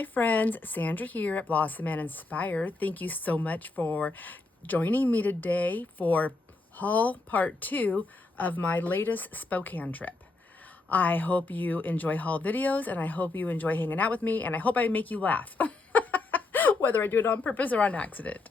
Hi friends, Sandra here at Blossom and Inspire. Thank you so much for joining me today for haul part 2 of my latest Spokane trip. I hope you enjoy haul videos and I hope you enjoy hanging out with me and I hope I make you laugh, whether I do it on purpose or on accident.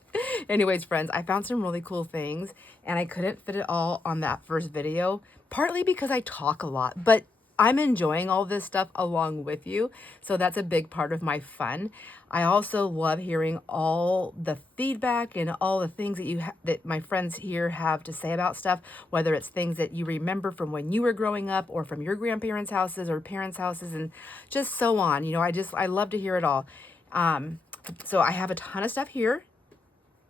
Anyways, friends, I found some really cool things and I couldn't fit it all on that first video, partly because I talk a lot, but I'm enjoying all this stuff along with you, so that's a big part of my fun. I also love hearing all the feedback and all the things that that my friends here have to say about stuff, whether it's things that you remember from when you were growing up or from your grandparents' houses or parents' houses and just so on. You know, I love to hear it all. So I have a ton of stuff here,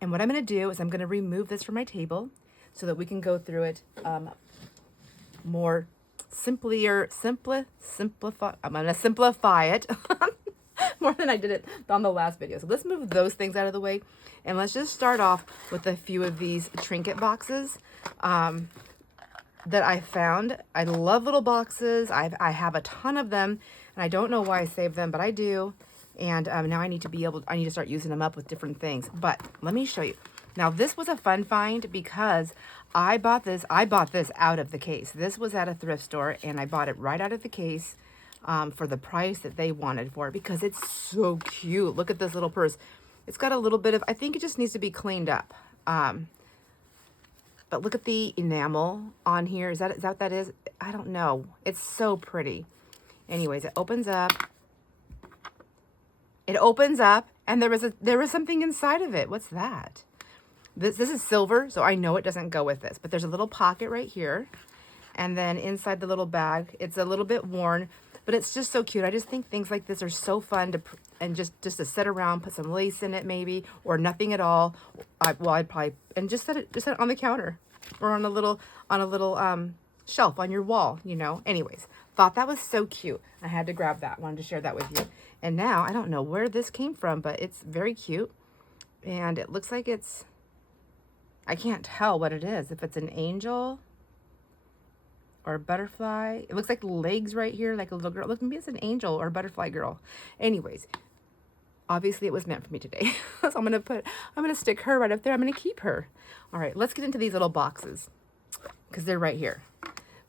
and what I'm going to do is I'm going to remove this from my table so that we can go through it more simplify. I'm going to simplify it more than I did it on the last video. So let's move those things out of the way and let's just start off with a few of these trinket boxes that I found. I love little boxes. I have a ton of them and I don't know why I saved them, but I do. And now I need to start using them up with different things. But let me show you. Now this was a fun find because I bought this out of the case. This was at a thrift store and I bought it right out of the case for the price that they wanted for it because it's so cute. Look at this little purse. It's got a little bit of, I think it just needs to be cleaned up. But look at the enamel on here. Is that what that is? I don't know. It's so pretty. Anyways, it opens up. It opens up and there was something inside of it. What's that? This is silver, so I know it doesn't go with this, but there's a little pocket right here. And then inside the little bag, it's a little bit worn, but it's just so cute. I just think things like this are so fun and just to sit around, put some lace in it maybe, or nothing at all. I'd probably, and just set it on the counter or on a little shelf on your wall, you know. Anyways, thought that was so cute. I had to grab that, wanted to share that with you. And now, I don't know where this came from, but it's very cute. And it looks like I can't tell what it is. If it's an angel or a butterfly. It looks like legs right here, like a little girl. Look, maybe it's an angel or a butterfly girl. Anyways, obviously it was meant for me today. So I'm gonna stick her right up there. I'm gonna keep her. All right, let's get into these little boxes because they're right here.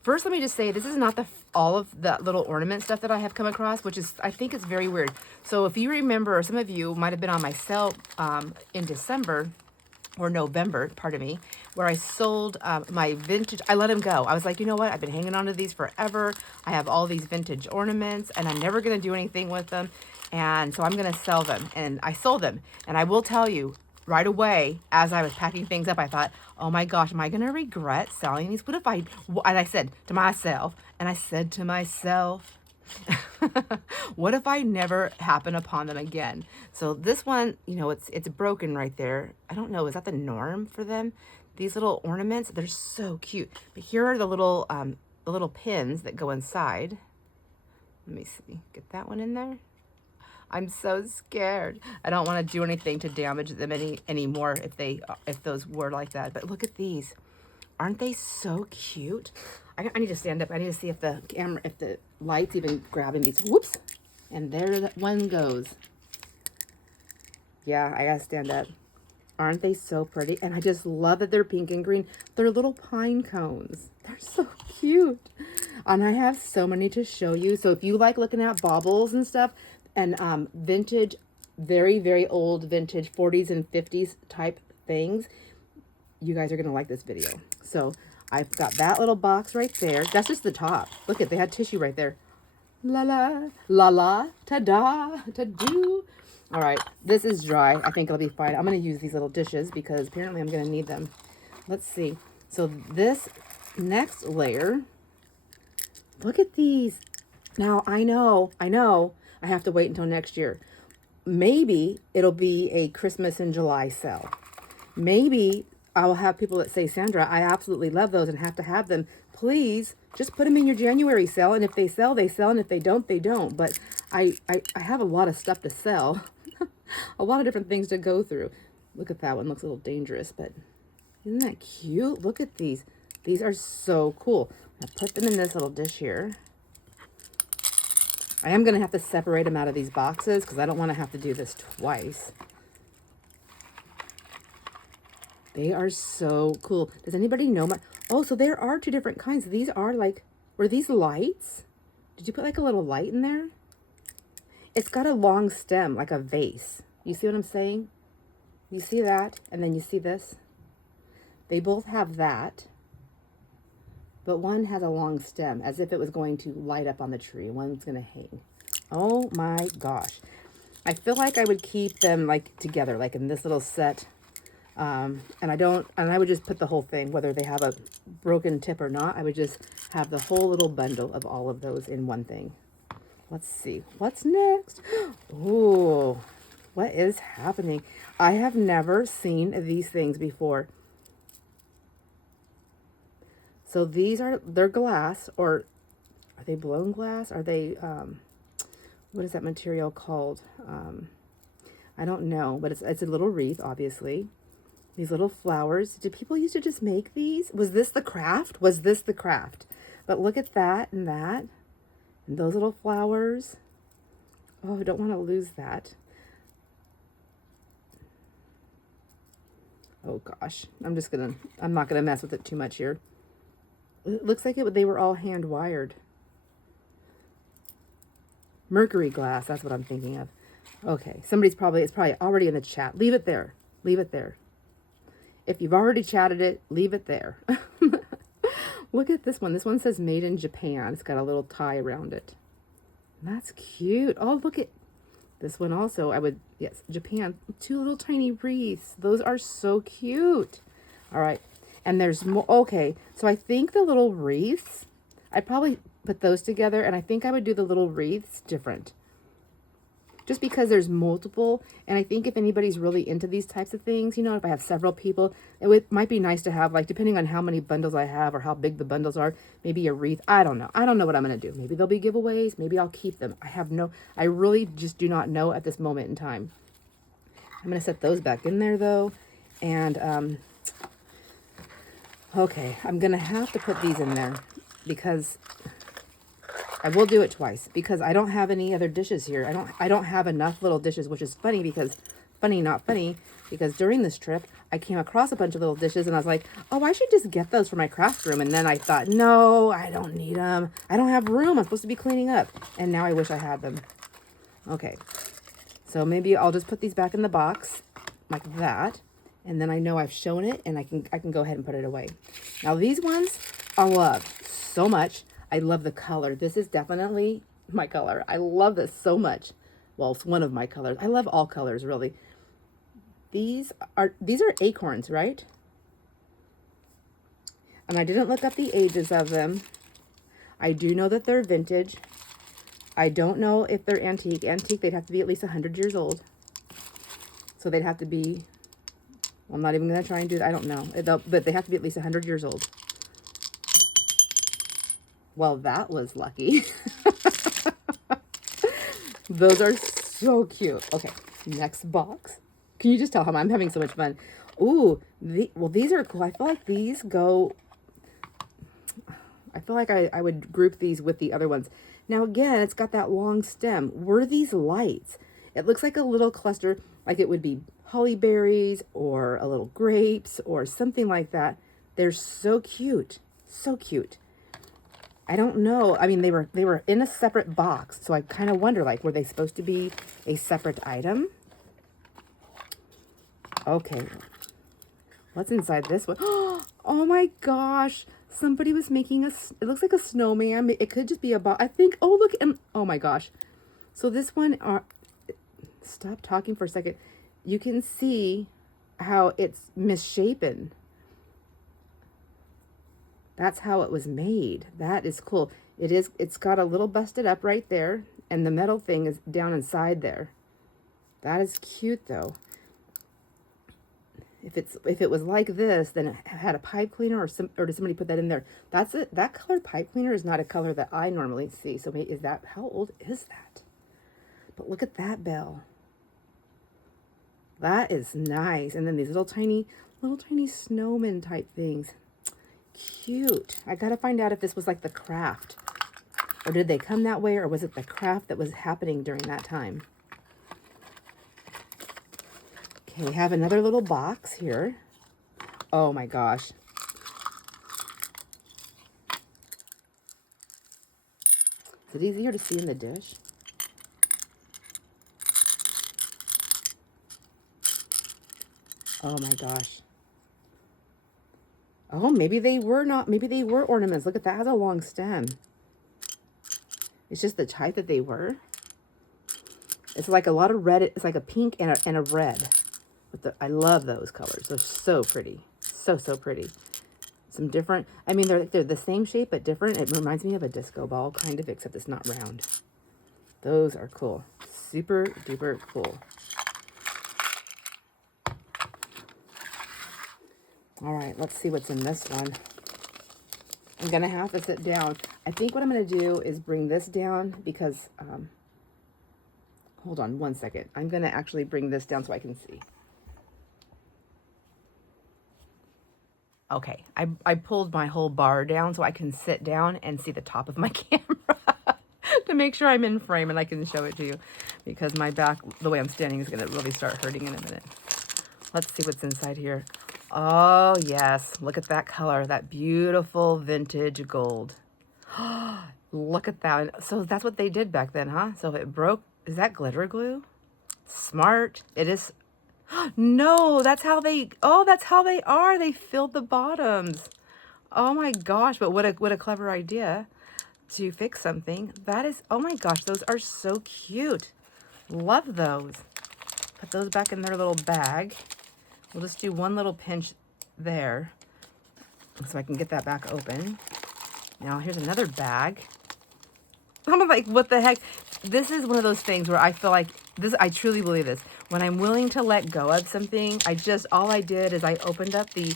First, let me just say this is not all of the little ornament stuff that I have come across, which is, I think it's very weird. So if you remember, or some of you might have been on my sale in December, or November, pardon me, where I sold my vintage. I let them go. I was like, you know what? I've been hanging on to these forever. I have all these vintage ornaments and I'm never going to do anything with them. And so I'm going to sell them. And I sold them. And I will tell you right away, as I was packing things up, I thought, oh my gosh, am I going to regret selling these? What if and I said to myself, what if I never happen upon them again? So this one, you know, it's broken right there. I don't know, is that the norm for them? These little ornaments, they're so cute. But here are the little pins that go inside. Let me see, get that one in there. I'm so scared. I don't want to do anything to damage them anymore if those were like that. But look at these. Aren't they so cute? I need to stand up. I need to see if the light's even grabbing these. Whoops. And there that one goes. Yeah, I gotta stand up. Aren't they so pretty? And I just love that they're pink and green. They're little pine cones. They're so cute. And I have so many to show you. So if you like looking at baubles and stuff and vintage, very, very old vintage 40s and 50s type things, you guys are going to like this video. So I've got that little box right there. That's just the top. Look at, they had tissue right there. La la, la la, ta-da, ta-doo. All right, this is dry. I think it'll be fine. I'm going to use these little dishes because apparently I'm going to need them. Let's see. So this next layer, look at these. Now, I know I have to wait until next year. Maybe it'll be a Christmas in July sale. Maybe I will have people that say, Sandra, I absolutely love those and have to have them. Please just put them in your January sale. And if they sell, they sell. And if they don't, they don't. But I have a lot of stuff to sell. A lot of different things to go through. Look at that one. Looks a little dangerous, but isn't that cute? Look at these. These are so cool. I'll put them in this little dish here. I am going to have to separate them out of these boxes because I don't want to have to do this twice. They are so cool. Does anybody know my... Oh, so there are two different kinds. These are like... Were these lights? Did you put like a little light in there? It's got a long stem, like a vase. You see what I'm saying? You see that? And then you see this? They both have that. But one has a long stem, as if it was going to light up on the tree. One's going to hang. Oh my gosh. I feel like I would keep them like together, like in this little set. And I would just put the whole thing, whether they have a broken tip or not, I would just have the whole little bundle of all of those in one thing. Let's see, what's next? Oh, what is happening? I have never seen these things before. So they're glass, or are they blown glass? Are they, what is that material called? I don't know, but it's a little wreath, obviously. These little flowers. Did people used to just make these? Was this the craft? Was this the craft? But look at that and that. And those little flowers. Oh, I don't want to lose that. Oh gosh. I'm not gonna mess with it too much here. It looks like they were all hand wired. Mercury glass, that's what I'm thinking of. Okay, it's probably already in the chat. Leave it there. Leave it there. If you've already chatted it, leave it there. Look at this one. This one says made in Japan. It's got a little tie around it. That's cute. Oh, look at this one also. Yes, Japan. Two little tiny wreaths. Those are so cute. All right. And there's more. Okay. So I think the little wreaths, I probably put those together, and I think I would do the little wreaths different. Just because there's multiple, and I think if anybody's really into these types of things, you know, if I have several people, might be nice to have, like, depending on how many bundles I have or how big the bundles are, maybe a wreath. I don't know. I don't know what I'm going to do. Maybe there'll be giveaways. Maybe I'll keep them. I really just do not know at this moment in time. I'm going to set those back in there, though. And, okay, I'm going to have to put these in there because... I will do it twice because I don't have any other dishes here. I don't have enough little dishes, which is funny because during this trip, I came across a bunch of little dishes and I was like, oh, I should just get those for my craft room. And then I thought, no, I don't need them. I don't have room. I'm supposed to be cleaning up. And now I wish I had them. Okay. So maybe I'll just put these back in the box like that. And then I know I've shown it and I can go ahead and put it away. Now these ones I love so much. I love the color. This is definitely my color. I love this so much. Well, it's one of my colors. I love all colors, really. These are acorns, right? And I didn't look up the ages of them. I do know that they're vintage. I don't know if they're antique. Antique, they'd have to be at least 100 years old. So they'd have to be, well, I'm not even going to try and do that. I don't know. But they have to be at least 100 years old. Well, that was lucky. Those are so cute. Okay, next box. Can you just tell how I'm having so much fun? Ooh, well, these are cool. I feel like these go... I feel like I would group these with the other ones. Now, again, it's got that long stem. Were these lights? It looks like a little cluster, like it would be holly berries or a little grapes or something like that. They're so cute. So cute. I don't know. I mean, they were in a separate box, so I kind of wonder, like, were they supposed to be a separate item? Okay. What's inside this one? Oh my gosh. Somebody was making it looks like a snowman. It could just be a box. I think, oh, look. Oh my gosh. So this one, stop talking for a second. You can see how it's misshapen. That's how it was made. That is cool. It's got a little busted up right there, and the metal thing is down inside there. That is cute though. If it was like this, then it had a pipe cleaner or did somebody put that in there? That's it. That colored pipe cleaner is not a color that I normally see. So how old is that? But look at that bell. That is nice. And then these little tiny snowman type things. Cute. I gotta find out if this was like the craft. Or did they come that way, or was it the craft that was happening during that time? Okay, we have another little box here. Oh my gosh. Is it easier to see in the dish? Oh my gosh. Oh, maybe they were not, maybe they were ornaments. Look at that, it has a long stem. It's just the type that they were. It's like a lot of red. It's like a pink and a red. I love those colors. They're so pretty. So, so pretty. Some different, I mean, they're the same shape, but different. It reminds me of a disco ball, kind of, except it's not round. Those are cool. Super duper cool. All right, let's see what's in this one. I'm going to have to sit down. I think what I'm going to do is bring this down because, hold on one second. I'm going to actually bring this down so I can see. Okay, I pulled my whole bar down so I can sit down and see the top of my camera to make sure I'm in frame and I can show it to you, because my back, the way I'm standing, is going to really start hurting in a minute. Let's see what's inside here. Oh, yes. Look at that color, that beautiful vintage gold. Look at that. So that's what they did back then, huh? So if it broke, is that glitter glue? Smart. It is. No, that's how they, oh, that's how they are. They filled the bottoms. Oh my gosh, but what a clever idea to fix something. That is, oh my gosh, those are so cute. Love those. Put those back in their little bag. We'll just do one little pinch there so I can get that back open. Now here's another bag. I'm like, what the heck? This is one of those things where I feel like this, I truly believe this. When I'm willing to let go of something, all I did is I opened up the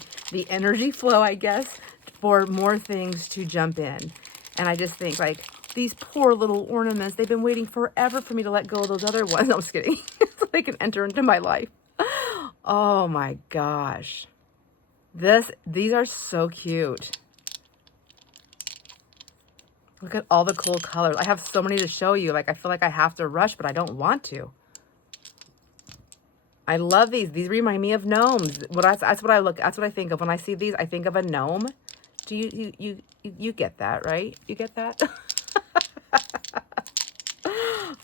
energy flow, I guess, for more things to jump in. And I just think, like, these poor little ornaments, they've been waiting forever for me to let go of those other ones. No, I'm just kidding. So they can enter into my life. Oh my gosh. These are so cute. Look at all the cool colors. I have so many to show you. Like, I feel like I have to rush, but I don't want to. I love these. These remind me of gnomes. That's what I think of when I see these. I think of a gnome. Do you get that, right? You get that?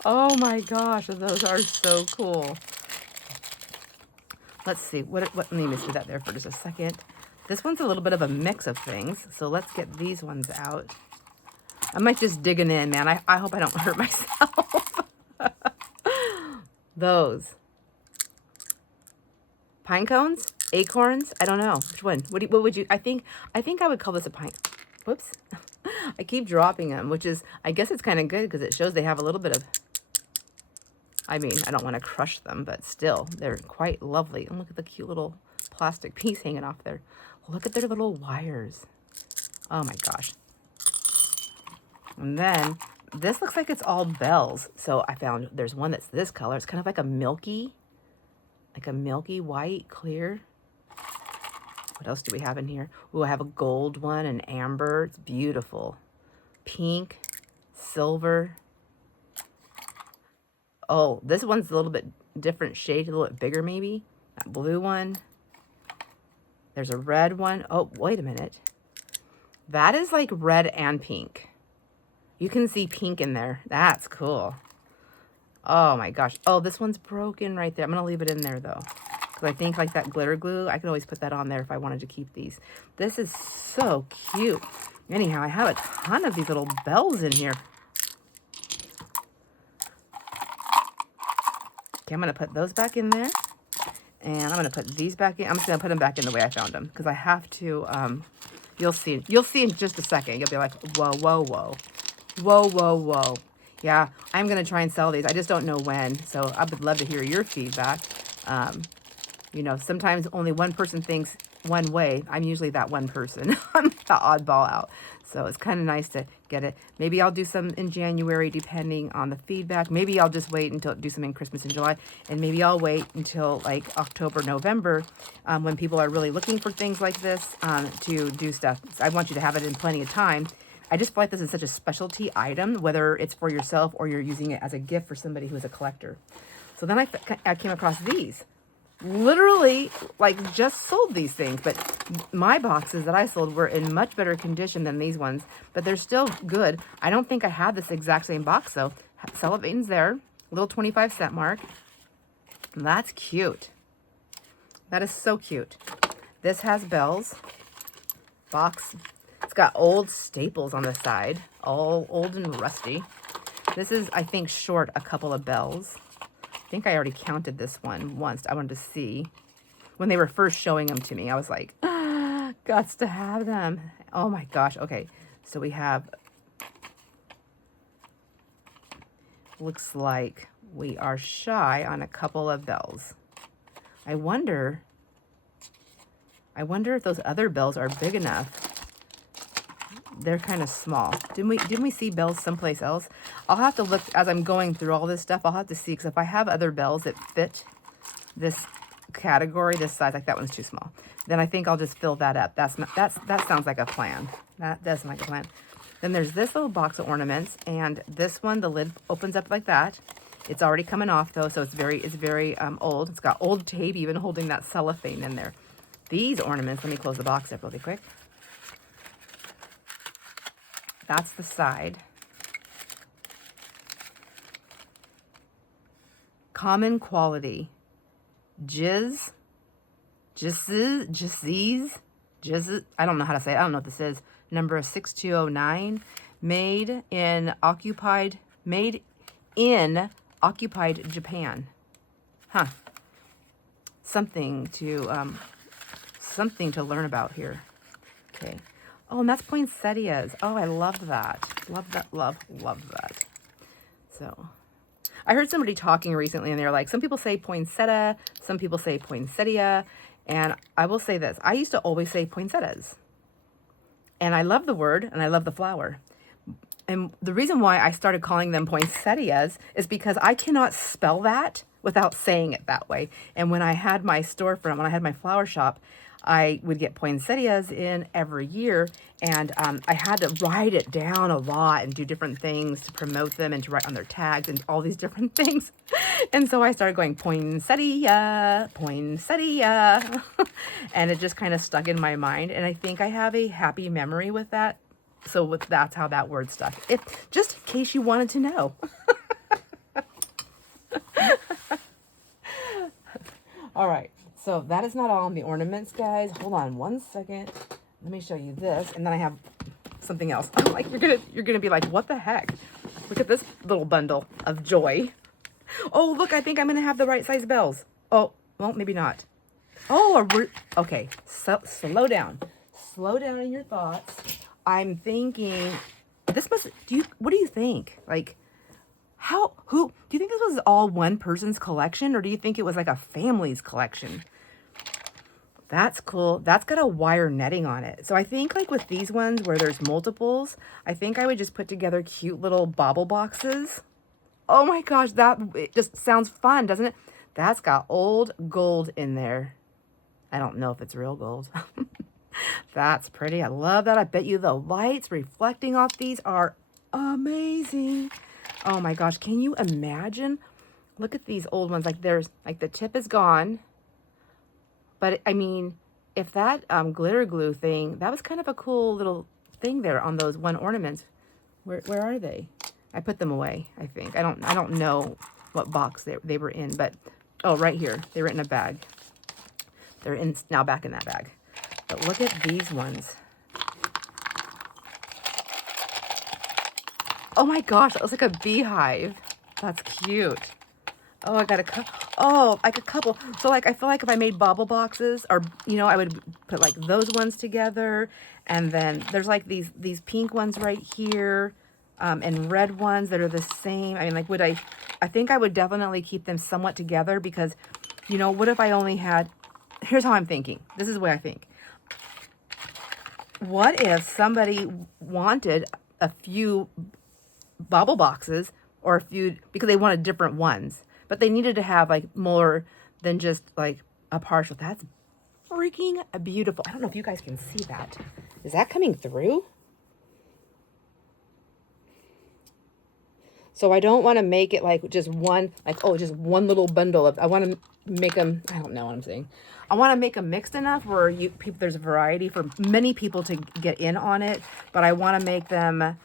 Oh my gosh, those are so cool. Let's see. Let me just do that there for just a second. This one's a little bit of a mix of things, so let's get these ones out. I might just dig it in, man. I hope I don't hurt myself. Those. Pine cones? Acorns? I don't know. Which one? What would you... I think I would call this a pine... Whoops. I keep dropping them, which is... I guess it's kind of good because it shows they have a little bit of... I mean, I don't want to crush them, but still, they're quite lovely. And look at the cute little plastic piece hanging off there. Look at their little wires. Oh my gosh. And then this looks like it's all bells. So I found there's one that's this color. It's kind of like a milky white, clear. What else do we have in here? Ooh, I have a gold one, an amber. It's beautiful. Pink, silver. Oh, this one's a little bit different shade, a little bit bigger maybe. That blue one. There's a red one. Oh, wait a minute. That is like red and pink. You can see pink in there. That's cool. Oh my gosh. Oh, this one's broken right there. I'm going to leave it in there though, because I think like that glitter glue, I could always put that on there if I wanted to keep these. This is so cute. Anyhow, I have a ton of these little bells in here. Okay, I'm going to put those back in there. And I'm going to put these back in. I'm just going to put them back in the way I found them, because I have to, you'll see in just a second. You'll be like, whoa, whoa, whoa. Whoa, whoa, whoa. Yeah, I'm going to try and sell these. I just don't know when. So I would love to hear your feedback. You know, sometimes only one person thinks one way. I'm usually that one person. I'm the oddball out. So it's kind of nice to get it. Maybe I'll do some in January, depending on the feedback. Maybe I'll just wait until do some in Christmas in July. And maybe I'll wait until like October, November, when people are really looking for things like this, to do stuff. So I want you to have it in plenty of time. I just feel like this is such a specialty item, whether it's for yourself or you're using it as a gift for somebody who is a collector. So then I came across these. Literally, like, just sold these things, but my boxes that I sold were in much better condition than these ones, but they're still good. I don't think I had this exact same box, though. Cellophane's there, little 25-cent mark. That's cute. That is so cute. This has bells. Box. It's got old staples on the side, all old and rusty. This is, I think, short a couple of bells. I think I already counted this one once. I wanted to see. When they were first showing them to me, I was like, ah, gots to have them. Oh my gosh. Okay, so we have, looks like we are shy on a couple of bells. I wonder if those other bells are big enough. They're kind of small. Didn't we see bells someplace else? I'll have to look as I'm going through all this stuff. I'll have to see, because if I have other bells that fit this category, this size, like that one's too small, then I think I'll just fill that up. That sounds like a plan. That does sound like a plan. Then there's this little box of ornaments, and this one, the lid opens up like that. It's already coming off though, so it's very old. It's got old tape even holding that cellophane in there. These ornaments, let me close the box up really quick. That's the side. Common quality. Jizz. I don't know how to say it. I don't know what this is. Number 6209. Made in occupied Japan. Huh. Something to learn about here. Okay. Oh, and that's poinsettias. Oh, I love that. Love that. Love that. So, I heard somebody talking recently, and they're like, some people say poinsettia, some people say poinsettia, and I will say this. I used to always say poinsettias. And I love the word, and I love the flower. And the reason why I started calling them poinsettias is because I cannot spell that without saying it that way. And when I had my storefront, when I had my flower shop, I would get poinsettias in every year, and I had to write it down a lot and do different things to promote them and to write on their tags and all these different things. And so I started going poinsettia, poinsettia, and it just kind of stuck in my mind. And I think I have a happy memory with that. So that's how that word stuck. Just in case you wanted to know. All right. So that is not all in the ornaments, guys. Hold on one second. Let me show you this, and then I have something else. I'm like, you're gonna be like, what the heck? Look at this little bundle of joy. Oh, look, I think I'm gonna have the right size bells. Oh, well, maybe not. Oh, okay. So slow down. Slow down in your thoughts. I'm thinking this must. What do you think? Like, who do you think this was all one person's collection, or do you think it was like a family's collection? That's cool. That's got a wire netting on it. So I think like with these ones where there's multiples, I think I would just put together cute little bauble boxes. Oh my gosh, it just sounds fun, doesn't it? That's got old gold in there. I don't know if it's real gold. That's pretty. I love that. I bet you the lights reflecting off these are amazing. Oh my gosh, can you imagine? Look at these old ones. Like the tip is gone. But I mean, if that glitter glue thing, that was kind of a cool little thing there on those one ornaments. Where are they? I put them away, I think. I don't know what box they were in, but oh, right here. They were in a bag. They're now back in that bag. But look at these ones. Oh my gosh, that looks like a beehive. That's cute. Oh, I got a couple. Oh, like a couple. So like, I feel like if I made bauble boxes, or I would put like those ones together, and then there's like these pink ones right here, and red ones that are the same. I mean, like, I think I would definitely keep them somewhat together, because, what if I only had? Here's how I'm thinking. This is the way I think. What if somebody wanted a few bauble boxes, or a few, because they wanted different ones, but they needed to have like more than just like a partial. That's freaking beautiful. I don't know if you guys can see that. Is that coming through? So I don't want to make it like just one, like, oh, just one little bundle of, I want to make them, I don't know what I'm saying. I want to make them mixed enough where there's a variety for many people to get in on it, but I want to make them,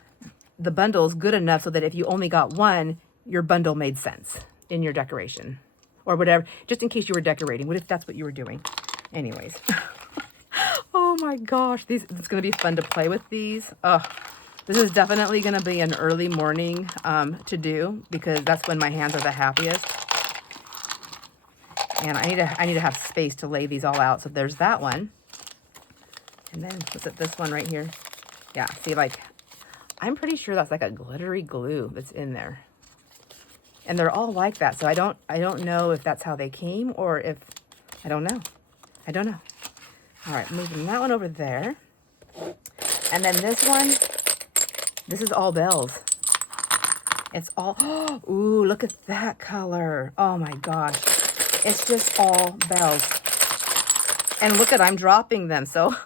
the bundles, good enough so that if you only got one, your bundle made sense in your decoration or whatever, just in case you were decorating. What if that's what you were doing? Anyways. Oh my gosh, it's going to be fun to play with these. Oh, this is definitely going to be an early morning to do because that's when my hands are the happiest. And I need to have space to lay these all out. So there's that one. And then what's it, this one right here? Yeah, see, like, I'm pretty sure that's like a glittery glue that's in there. And they're all like that. So I don't know if that's how they came or if, I don't know. I don't know. All right, moving that one over there. And then this one, this is all bells. It's all, ooh, look at that color. Oh my gosh. It's just all bells. And look at, I'm dropping them. So,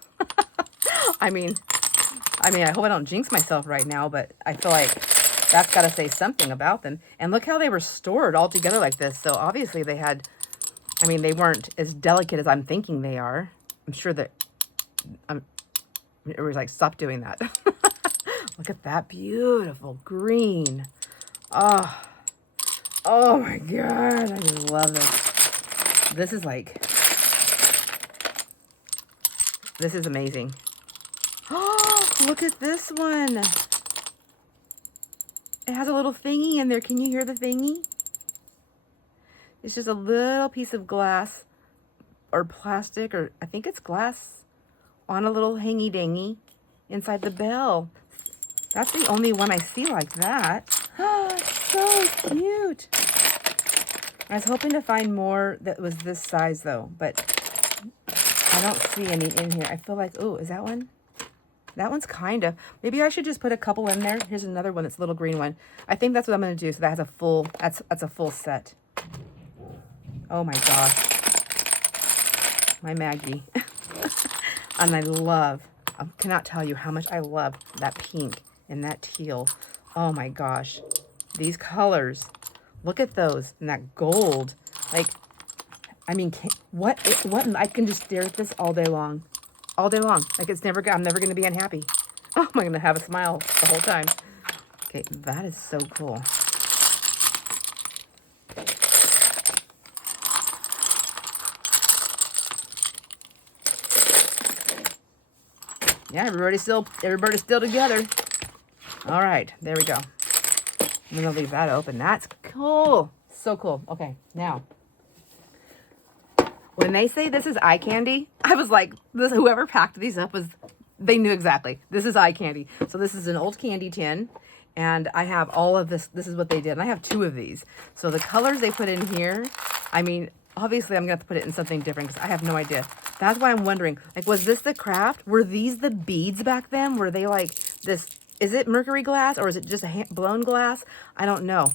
I mean, I hope I don't jinx myself right now, but I feel like that's got to say something about them. And look how they were stored all together like this. So obviously they had, I mean, they weren't as delicate as I'm thinking they are. I'm sure that, it was like, stop doing that. Look at that beautiful green. Oh, oh my God. I just love this. This is like, this is amazing. Oh, look at this one. It has a little thingy in there. Can you hear the thingy? It's just a little piece of glass or plastic, or I think it's glass on a little hangy-dangy inside the bell. That's the only one I see like that. Oh, so cute. I was hoping to find more that was this size though, but I don't see any in here. I feel like, oh, is that one? That one's kind of, maybe I should just put a couple in there. Here's another one that's a little green one. I think that's what I'm going to do. So that has a full, that's a full set. Oh my gosh. My Maggie. And I cannot tell you how much I love that pink and that teal. Oh my gosh. These colors. Look at those. And that gold. Like, I mean, what, I can just stare at this all day long. All day long. Like, I'm never going to be unhappy. Oh, I'm going to have a smile the whole time. Okay, that is so cool. Yeah, everybody's still together. All right, there we go. I'm gonna leave that open. That's cool. So cool. Okay, now, when they say this is eye candy, I was like, whoever packed these up they knew exactly. This is eye candy. So this is an old candy tin, and I have all of this. This is what they did, and I have 2 of these. So the colors they put in here, I mean, obviously I'm gonna have to put it in something different because I have no idea. That's why I'm wondering, like, was this the craft? Were these the beads back then? Were they like this? Is it mercury glass or is it just a blown glass? I don't know.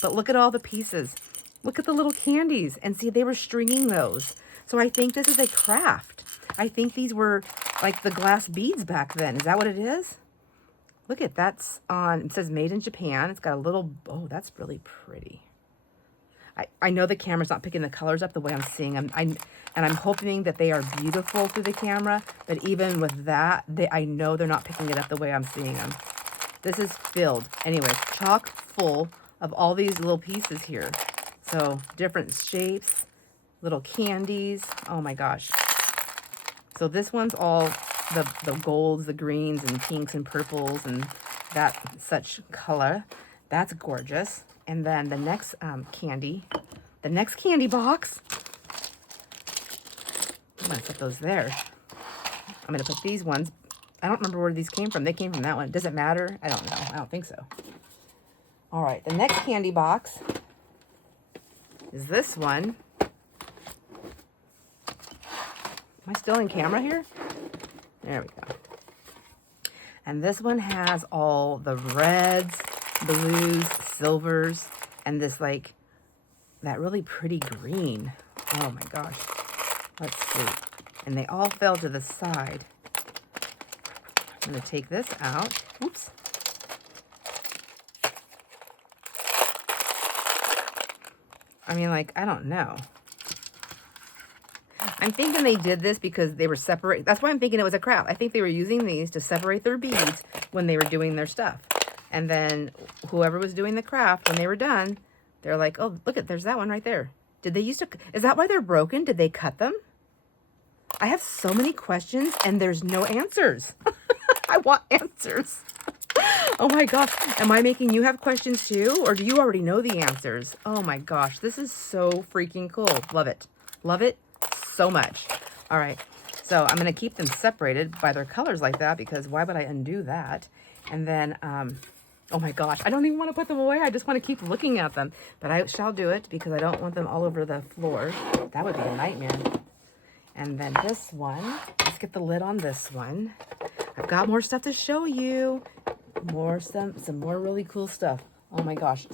But look at all the pieces. Look at the little candies. And see, they were stringing those. So I think this is a craft. I think these were like the glass beads back then. Is that what it is? Look at that's on, it says made in Japan. It's got a little, oh, that's really pretty. I know the camera's not picking the colors up the way I'm seeing them. And I'm hoping that they are beautiful through the camera. But even with that, I know they're not picking it up the way I'm seeing them. This is filled. Anyways, chock full of all these little pieces here. So different shapes, little candies. Oh my gosh. So this one's all the golds, the greens and pinks and purples and that such color. That's gorgeous. And then the next candy box. I'm going to put those there. I'm going to put these ones. I don't remember where these came from. They came from that one. Does it matter? I don't know. I don't think so. All right. The next candy box is this one. Am I still in camera here? There we go. And this one has all the reds, blues, silvers, and this like, that really pretty green. Oh my gosh. Let's see. And they all fell to the side. I'm going to take this out. Oops. I mean, like, I don't know. I'm thinking they did this because they were separate. That's why I'm thinking it was a craft. I think they were using these to separate their beads when they were doing their stuff. And then whoever was doing the craft, when they were done, they're like, oh, look at, there's that one right there. Did they used to, is that why they're broken? Did they cut them? I have so many questions and there's no answers. I want answers. Oh my gosh. Am I making you have questions too? Or do you already know the answers? Oh my gosh. This is so freaking cool. Love it. Love it so much. All right. So I'm going to keep them separated by their colors like that because why would I undo that? And then, oh my gosh, I don't even want to put them away. I just want to keep looking at them. But I shall do it because I don't want them all over the floor. That would be a nightmare. And then this one, let's get the lid on this one. I've got more stuff to show you. Some more really cool stuff. Oh my gosh.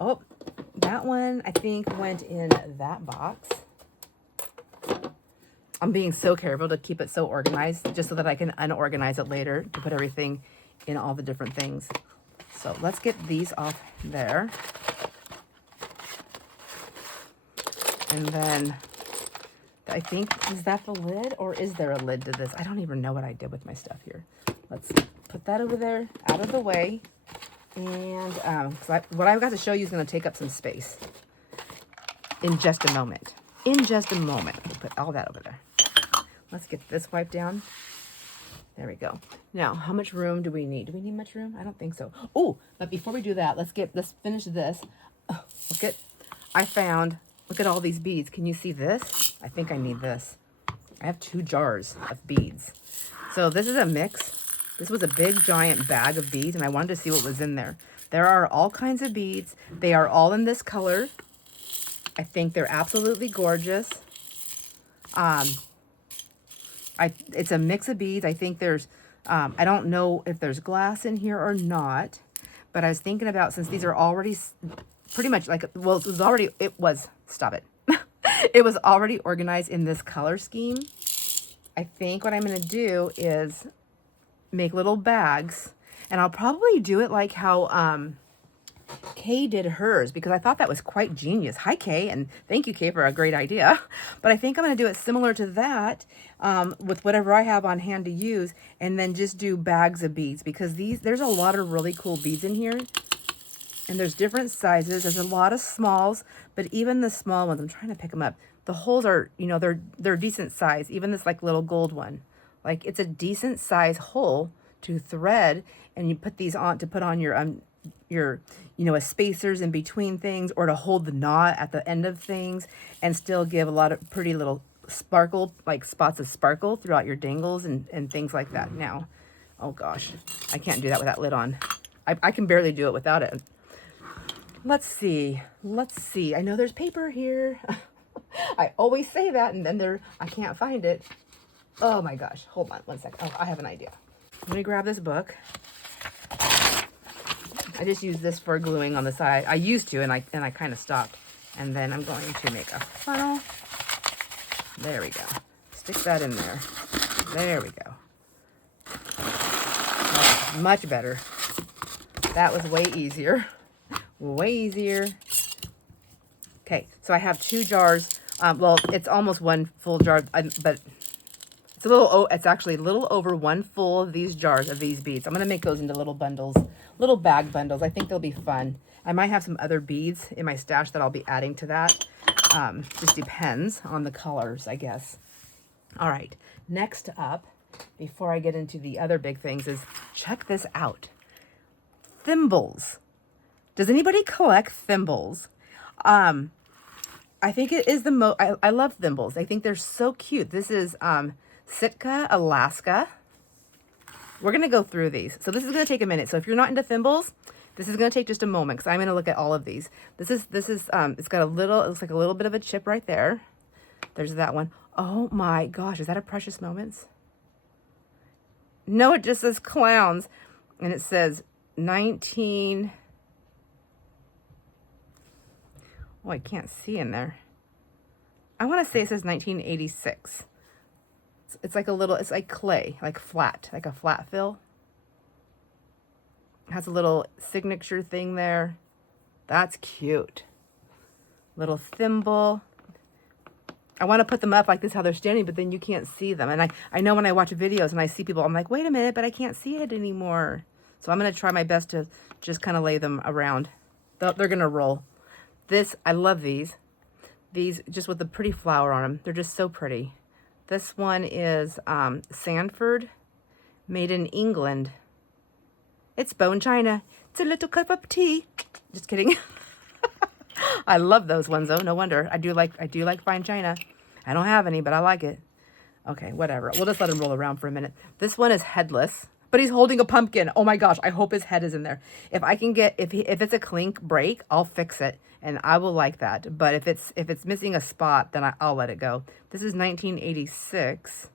Oh, that one I think went in that box. I'm being so careful to keep it so organized just so that I can unorganize it later to put everything in all the different things. So let's get these off there. And then I think, is that the lid or is there a lid to this? I don't even know what I did with my stuff here. Let's put that over there, out of the way. And what I've got to show you is going to take up some space in just a moment. In just a moment. We'll put all that over there. Let's get this wiped down. There we go. Now, how much room do we need? Do we need much room? I don't think so. Oh, but before we do that, let's finish this. Oh, look at all these beads. Can you see this? I think I need this. I have 2 jars of beads. So this is a mix. This was a big giant bag of beads and I wanted to see what was in there. There are all kinds of beads. They are all in this color. I think they're absolutely gorgeous. It's a mix of beads. I think there's, I don't know if there's glass in here or not, but I was thinking about, since these are already pretty much like, well, it was, stop it. It was already organized in this color scheme. I think what I'm going to do is make little bags, and I'll probably do it like how Kay did hers, because I thought that was quite genius. Hi, Kay, and thank you, Kay, for a great idea. But I think I'm going to do it similar to that with whatever I have on hand to use, and then just do bags of beads, because there's a lot of really cool beads in here, and there's different sizes. There's a lot of smalls, but even the small ones, I'm trying to pick them up. The holes are, you know, they're decent size. Even this like little gold one, like it's a decent size hole to thread, and you put these on to put on your you know, spacers in between things, or to hold the knot at the end of things and still give a lot of pretty little sparkle, like spots of sparkle throughout your dangles and things like that. Now, oh gosh, I can't do that with that lid on. I can barely do it without it. Let's see. I know there's paper here. I always say that, and then I can't find it. Oh my gosh, hold on one second. Oh, I have an idea. Let me grab this book. I just use this for gluing on the side. I used to, and I kind of stopped. And then I'm going to make a funnel. There we go. Stick that in there. There we go. Oh, much better. That was way easier. Way easier. Okay, so I have 2 jars. Well, it's almost 1 full jar, but it's actually a little over 1 full of these jars of these beads. I'm going to make those into little bundles, little bag bundles. I think they'll be fun. I might have some other beads in my stash that I'll be adding to that. Just depends on the colors, I guess. All right, next up, before I get into the other big things, is check this out. Thimbles. Does anybody collect thimbles? I think it is I love thimbles. I think they're so cute. This is Sitka, Alaska. We're going to go through these. So this is going to take a minute. So if you're not into thimbles, this is going to take just a moment because I'm going to look at all of these. This is it's got it looks like a little bit of a chip right there. There's that one. Oh my gosh, is that a Precious Moments? No, it just says clowns. And it says 19... Oh, I can't see in there. I want to say it says 1986. It's like it's like clay, like flat, like a flat fill. It has a little signature thing there. That's cute. Little thimble. I want to put them up like this, how they're standing, but then you can't see them. And I know when I watch videos and I see people, I'm like, wait a minute, but I can't see it anymore. So I'm going to try my best to just kind of lay them around. They're going to roll. This, I love these. These just with the pretty flower on them. They're just so pretty. This one is Sanford, made in England. It's bone china. It's a little cup of tea. Just kidding. I love those ones though. No wonder. I do like fine china. I don't have any, but I like it. Okay, whatever. We'll just let him roll around for a minute. This one is headless, but he's holding a pumpkin. Oh my gosh, I hope his head is in there. If I can get, if it's a clink break, I'll fix it, and I will like that. But if it's missing a spot, then I'll let it go. This is 1986.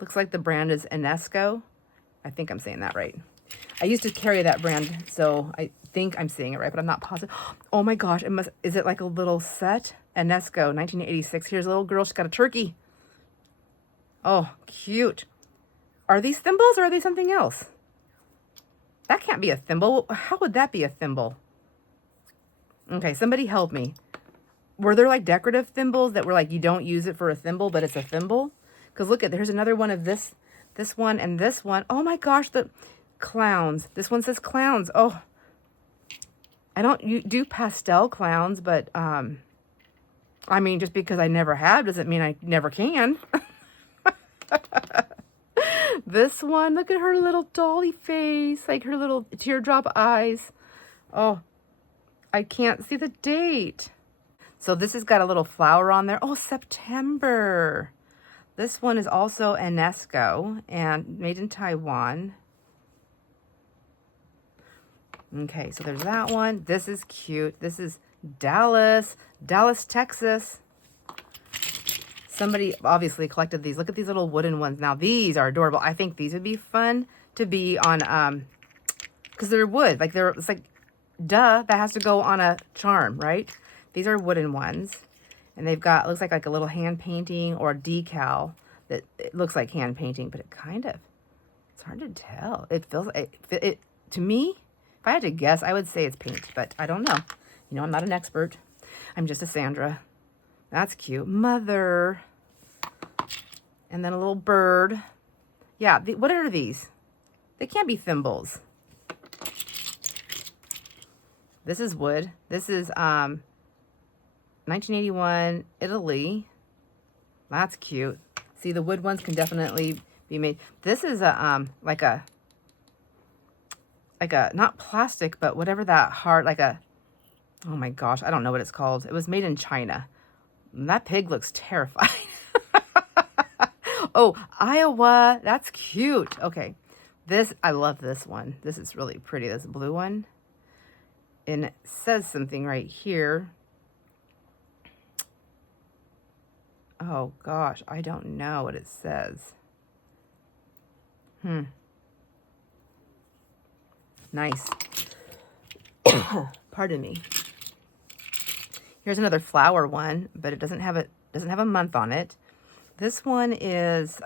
Looks like the brand is Enesco. I think I'm saying that right. I used to carry that brand, so I think I'm saying it right, but I'm not positive. Oh my gosh, is it like a little set? Enesco, 1986. Here's a little girl, she's got a turkey. Oh, cute. Are these thimbles or are they something else? That can't be a thimble. How would that be a thimble? Okay, somebody help me. Were there like decorative thimbles that were like, you don't use it for a thimble, but it's a thimble? Because look at, there's another one of this one and this one. Oh my gosh, the clowns. This one says clowns. Oh, I don't do pastel clowns, but I mean, just because I never have doesn't mean I never can. This one, look at her little dolly face, like her little teardrop eyes. Oh, I can't see the date. So this has got a little flower on there. Oh, September. This one is also Enesco and made in Taiwan. Okay, so there's that one. This is cute. This is Dallas, Texas. Somebody obviously collected these. Look at these little wooden ones. Now these are adorable. I think these would be fun to be on, because they're wood. Like it's like, duh, that has to go on a charm, right? These are wooden ones. And they've got, looks like a little hand painting or a decal that it looks like hand painting, but it kind of, it's hard to tell. It feels, it to me, if I had to guess, I would say it's paint, but I don't know. You know, I'm not an expert. I'm just a Sandra. That's cute. Mother. And then a little bird. Yeah, what are these? They can't be thimbles. This is wood. This is 1981, Italy. That's cute. See, the wood ones can definitely be made. This is like a not plastic, but whatever that hard, oh my gosh, I don't know what it's called. It was made in China. And that pig looks terrifying. Oh, Iowa, that's cute. Okay, I love this one. This is really pretty, this blue one. And it says something right here. Oh gosh, I don't know what it says. Nice. Pardon me. Here's another flower one, but it doesn't have a month on it. This one is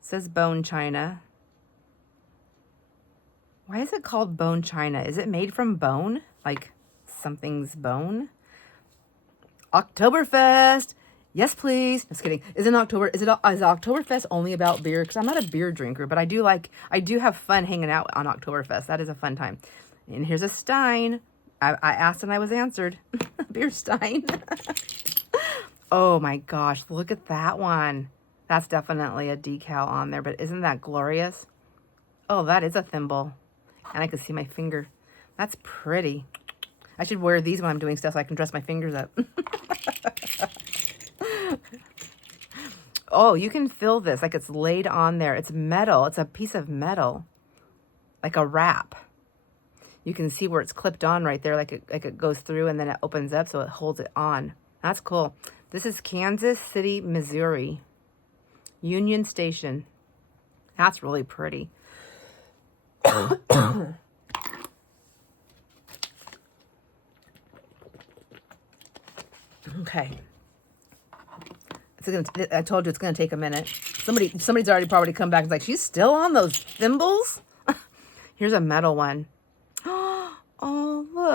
says bone china. Why is it called bone china? Is it made from bone? Like something's bone? Oktoberfest. Yes, please. Just kidding. Is Oktoberfest only about beer? Because I'm not a beer drinker, but I do have fun hanging out on Oktoberfest. That is a fun time. And here's a stein. I asked and I was answered. Beer stein. Oh my gosh, look at that one. That's definitely a decal on there, but isn't that glorious? Oh, that is a thimble. And I can see my finger. That's pretty. I should wear these when I'm doing stuff so I can dress my fingers up. Oh, you can feel this like it's laid on there. It's metal. It's a piece of metal, like a wrap. You can see where it's clipped on right there, like it goes through and then it opens up so it holds it on. That's cool. This is Kansas City, Missouri. Union Station. That's really pretty. Okay. I told you it's gonna take a minute. Somebody's already probably come back and like, she's still on those thimbles? Here's a metal one. Oh,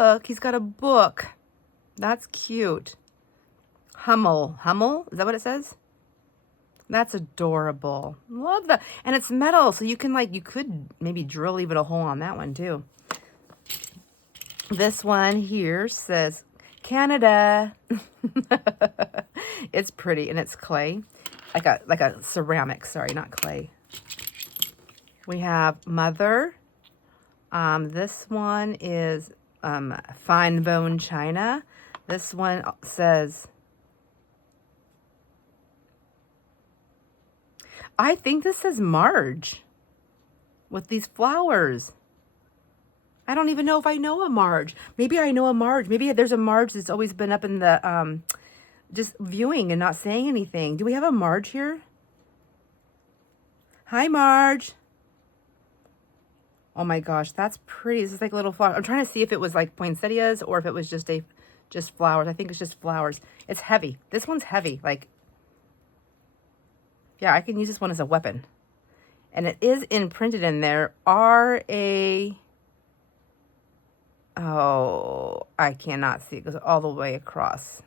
book. He's got a book. That's cute. Hummel. Hummel? Is that what it says? That's adorable. Love that. And it's metal, so you can like, you could maybe drill even a hole on that one too. This one here says Canada. It's pretty and it's clay. Like a ceramic, sorry, not clay. We have Mother. This one is fine bone china. This one says, I think this says Marge with these flowers. I don't even know if I know a Marge. Maybe I know a Marge. Maybe there's a Marge that's always been up in the, just viewing and not saying anything. Do we have a Marge here? Hi, Marge. Oh my gosh, that's pretty. This is like a little flower. I'm trying to see if it was like poinsettias or if it was just flowers. I think it's just flowers. It's heavy. This one's heavy. Like, yeah, I can use this one as a weapon. And it is imprinted in there. Oh, I cannot see. It goes all the way across.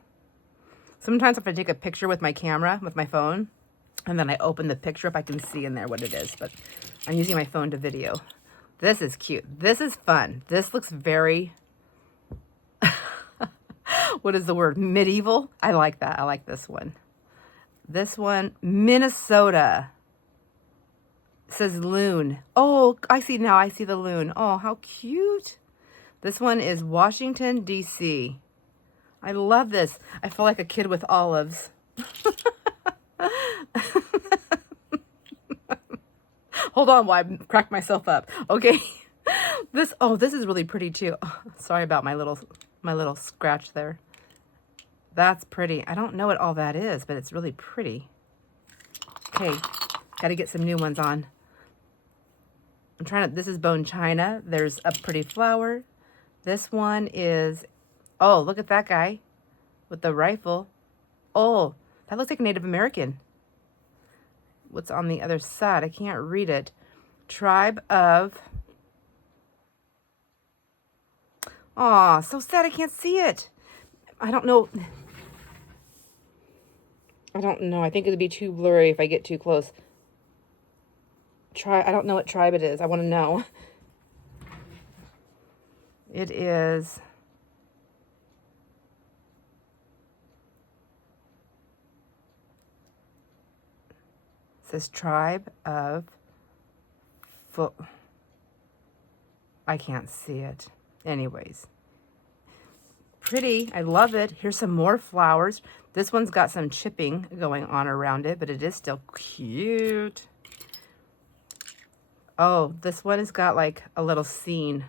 Sometimes if I take a picture with my camera, with my phone, and then I open the picture up, I can see in there what it is. But I'm using my phone to video. This is cute. This is fun. This looks very, what is the word? Medieval? I like that. I like this one. This one, Minnesota. It says loon. Oh, I see now. I see the loon. Oh, how cute. This one is Washington, D.C. I love this. I feel like a kid with olives. Hold on while I crack myself up. Okay. This is really pretty too. Oh, sorry about my little scratch there. That's pretty. I don't know what all that is, but it's really pretty. Okay. Got to get some new ones on. This is bone china. There's a pretty flower. This one is, oh, look at that guy with the rifle. Oh, that looks like Native American. What's on the other side? I can't read it. Tribe of, aw, so sad I can't see it. I don't know. I think it would be too blurry if I get too close. I don't know what tribe it is. I want to know. It is, it says tribe of, I can't see it. Anyways, pretty. I love it. Here's some more flowers. This one's got some chipping going on around it, but it is still cute. Oh, this one has got like a little scene.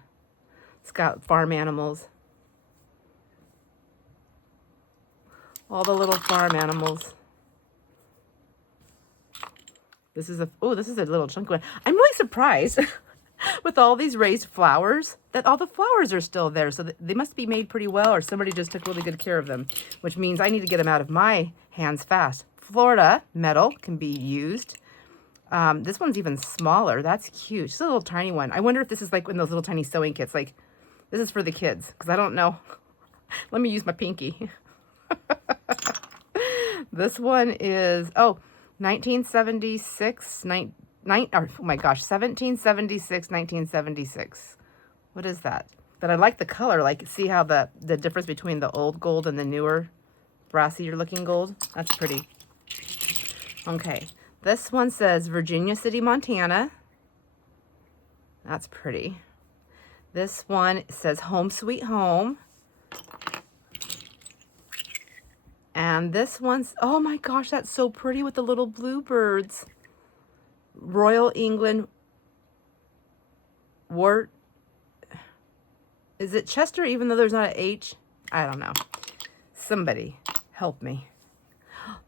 It's got farm animals. All the little farm animals. This is a little chunky one. I'm really surprised with all these raised flowers that all the flowers are still there. So they must be made pretty well, or somebody just took really good care of them, which means I need to get them out of my hands fast. Florida metal can be used. This one's even smaller. That's cute. Just a little tiny one. I wonder if this is like in those little tiny sewing kits. Like, this is for the kids, because I don't know. Let me use my pinky. This one is, 1976, oh my gosh, 1776, 1976. What is that? But I like the color. Like, see how the difference between the old gold and the newer brassier looking gold? That's pretty. Okay. This one says Virginia City, Montana. That's pretty. This one says Home Sweet Home. And this one's, oh my gosh, that's so pretty with the little bluebirds. Royal England Wart. Is it Chester even though there's not an H? I don't know. Somebody help me.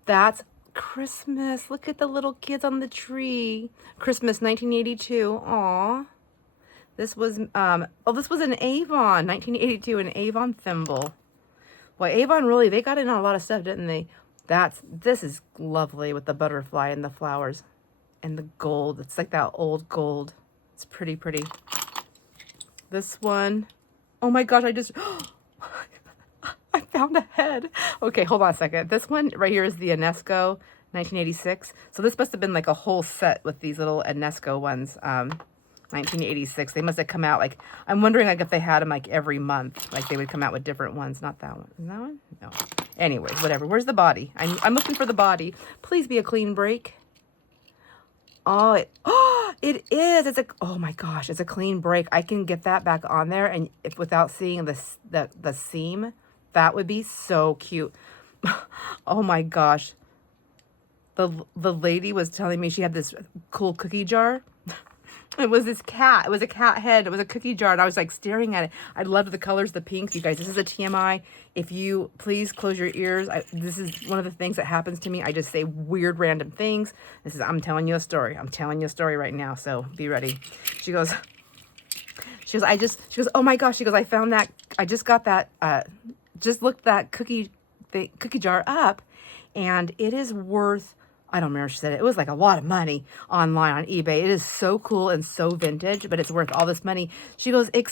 That's Christmas. Look at the little kids on the tree. Christmas 1982. Aw. This was this was an Avon 1982, an Avon thimble. Well, Avon really, they got in on a lot of stuff, didn't they? This is lovely with the butterfly and the flowers and the gold. It's like that old gold. It's pretty pretty. This one, Oh my gosh, I found a head. Okay, hold on a second. This one right here is the Enesco 1986. So this must have been like a whole set with these little Enesco ones. 1986. They must have come out like, I'm wondering like if they had them like every month, like they would come out with different ones. Not that one. Is that one? No. Anyways, whatever. Where's the body? I'm looking for the body. Please be a clean break. Oh, it is. Oh my gosh, it's a clean break. I can get that back on there, and if without seeing the seam, that would be so cute. Oh my gosh. The lady was telling me she had this cool cookie jar. It was this cat. It was a cat head. It was a cookie jar, and I was like staring at it. I loved the colors, the pinks. You guys, this is a TMI. If you please close your ears, this is one of the things that happens to me. I just say weird, random things. I'm telling you a story. I'm telling you a story right now, so be ready. She goes, oh my gosh. She goes, I found that. I just got that. Just looked that cookie jar up, and it is worth, I don't remember, she said it was like a lot of money online on eBay. It is so cool and so vintage, but it's worth all this money. She goes, it